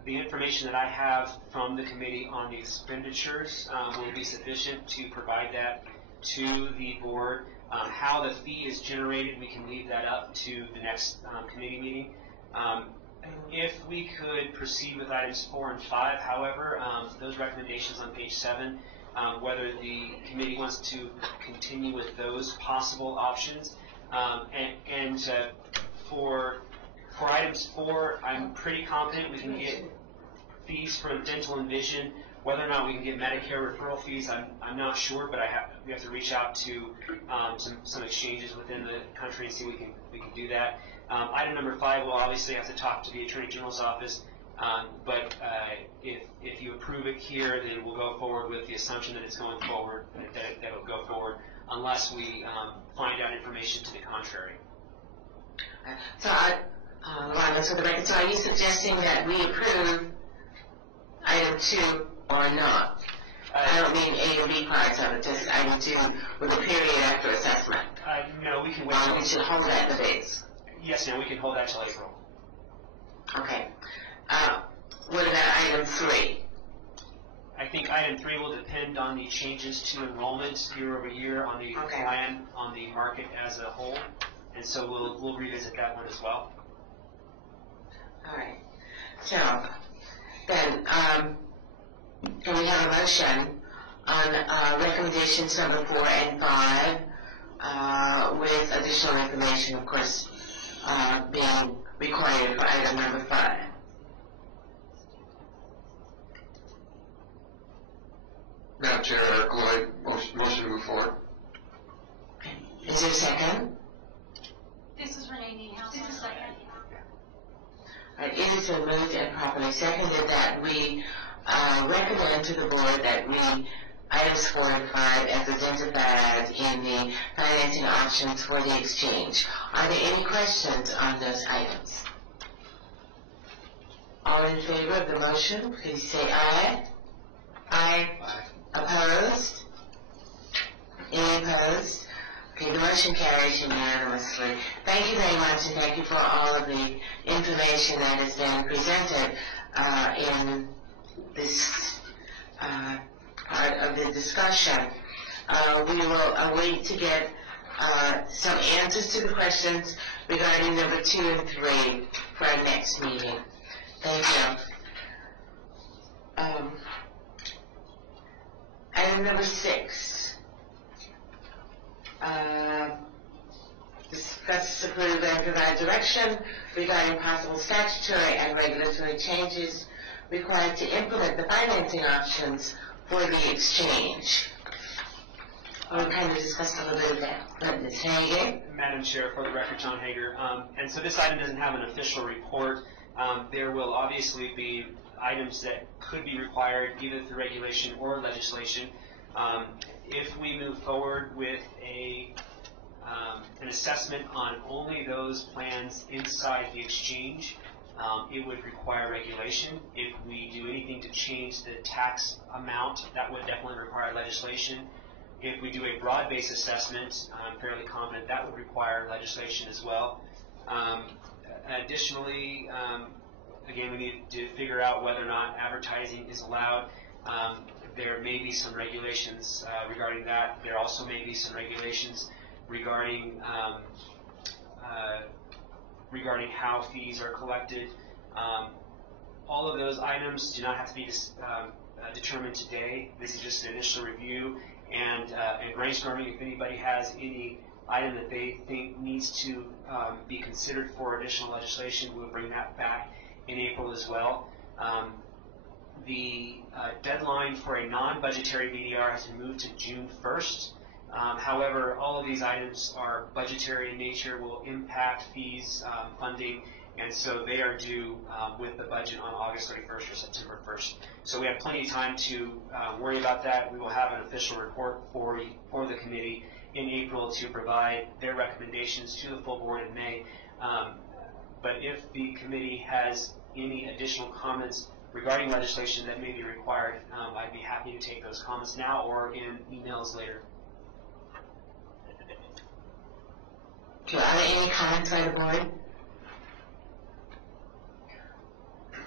The information that I have from the committee on the expenditures will be sufficient to provide that to the board. How the fee is generated, we can leave that up to the next committee meeting. If we could proceed with items 4 and 5, however, those recommendations on page 7, whether the committee wants to continue with those possible options. For items 4, I'm pretty confident we can get fees for dental and vision. Whether or not we can get Medicare referral fees, I'm not sure, but we have to reach out to some exchanges within the country and see if we can do that. Item number 5, we'll obviously have to talk to the Attorney General's office, but if you approve it here, then we'll go forward with the assumption that it's going forward, that it will go forward, unless we find out information to the contrary. So, Rhonda, for the record, so are you suggesting that we approve item 2 or not? I don't mean A and B parts of it, just item 2 with a period after assessment. No, we can wait. We should hold that debates. Yes, ma'am, we can hold that till April. Okay. What about item 3? I think item 3 will depend on the changes to enrollment year over year on the plan, on the market as a whole, and so we'll revisit that one as well. All right. So then, can we have a motion on recommendations number 4 and 5 with additional information, of course, being required for item number 5? Madam Chair, Eric Lloyd, motion to move forward. Is there a second? This is Renee Niehaus. This is second. All right, it has been moved and properly seconded that we recommend to the board that we, items 4 and 5 as identified in the financing options for the exchange. Are there any questions on those items? All in favor of the motion, please say aye. Aye. Aye. Opposed? Any opposed? Okay, the motion carries unanimously. Thank you very much, and thank you for all of the information that has been presented in this part of the discussion. We will await to get some answers to the questions regarding number 2 and 3 for our next meeting. Thank you. Item number 6. Discuss, approve, and provide direction regarding possible statutory and regulatory changes required to implement the financing options for the exchange. We'll kind of discuss a little bit of that. Ms. Hager? Madam Chair, for the record, John Hager. And so this item doesn't have an official report. There will obviously be items that could be required either through regulation or legislation. If we move forward with an assessment on only those plans inside the exchange, It would require regulation. If we do anything to change the tax amount, that would definitely require legislation. If we do a broad-based assessment, I'm fairly confident that would require legislation as well. Additionally, again, we need to figure out whether or not advertising is allowed. There may be some regulations regarding that. There also may be some regulations regarding regarding how fees are collected. All of those items do not have to be determined today. This is just an initial review and brainstorming. If anybody has any item that they think needs to be considered for additional legislation, we'll bring that back in April as well. The deadline for a non-budgetary VDR has been moved to June 1st. However, all of these items are budgetary in nature, will impact fees, funding, and so they are due with the budget on August 31st or September 1st. So we have plenty of time to worry about that. We will have an official report for the committee in April to provide their recommendations to the full board in May. But if the committee has any additional comments regarding legislation that may be required, I'd be happy to take those comments now or in emails later. Are there any comments by the board?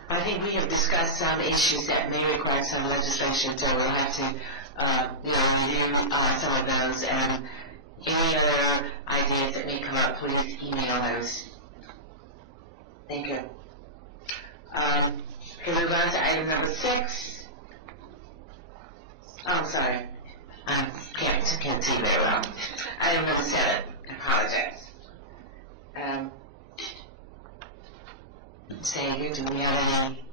I think we have discussed some issues that may require some legislation, so we'll have to, review some of those. And any other ideas that may come up, please email those. Thank you. Can we move on to item number 6? Oh, I'm sorry. I can't see very well. Item number 7. I apologize. Sager, do we have any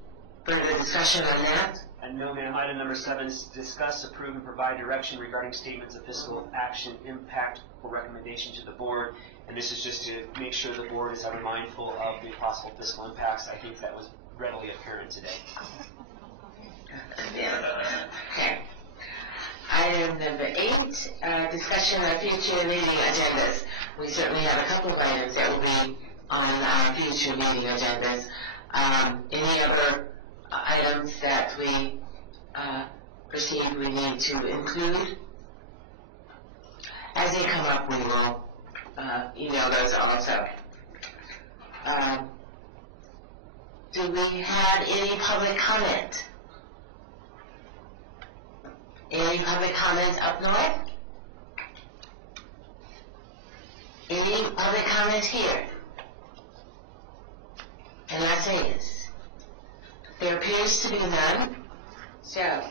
further discussion on that? And no, ma'am. Item number 7 is discuss, approve, and provide direction regarding statements of fiscal action impact for recommendation to the board. And this is just to make sure the board is ever mindful of the possible fiscal impacts. I think that was readily apparent today. Okay. Item number 8, discussion of future meeting agendas. We certainly have a couple of items that will be on our future meeting agendas. Any other items that we perceive we need to include? As they come up, we will email those also. Do we have any public comment? Any public comment up north? Any public comment here? In Las Vegas? There appears to be none. So,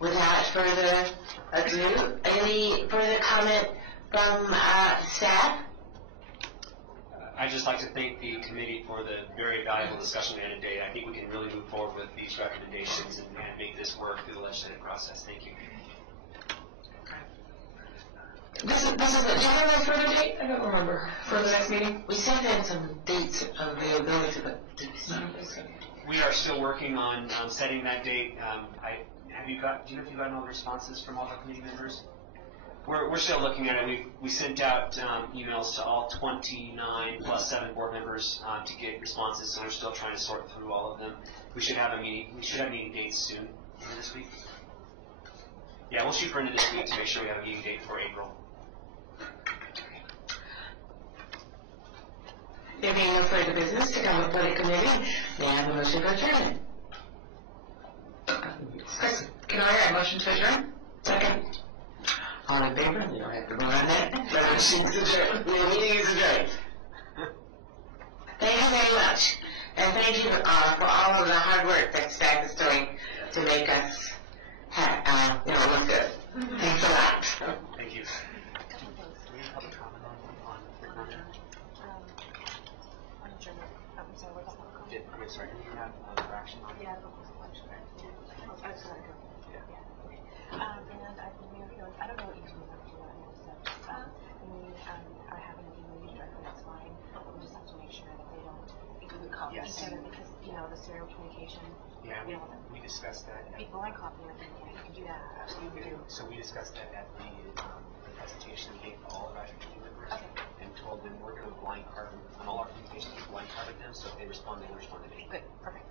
without further ado, any further comment from staff? I'd just like to thank the committee for the very valuable discussion we had today. I think we can really move forward with these recommendations and make this work through the legislative process. Thank you. This is a, do you have a further date? I don't remember. For the next meeting? We sent in some dates of availability, but we are still working on setting that date. Do you know if you've gotten all the responses from all the committee members? We're still looking at it. We sent out emails to all 29 plus 7 board members to get responses, so we're still trying to sort through all of them. We should have a meeting. We should have meeting dates soon. This week. Yeah, we'll shoot for into this week to make sure we have a meeting date for April. There being no further business to come before the committee, may I have a motion to adjourn? Can I have a motion to adjourn? Second. All in favor? We don't have to vote on that. The motion is adjourned. The meeting is adjourned. Thank you very much. And thank you for all of the hard work that staff is doing to make us look good. Thanks a lot. Thank you. Sorry, do you have action on it? Yeah, local selection. I was going to go. Yeah. And I don't know what you can do on this stuff. We are having a meeting directly, that's fine. We just have to make sure that they don't copy each other because, the serial communication. Yeah, we discussed that. People like copying everything, you can do that. Absolutely. So we discussed that at the presentation we gave to all advisory committee members. Okay. And told them we're going to blind carbon, on all our communications, we blind carbon them, so if they respond to me. Good, perfect.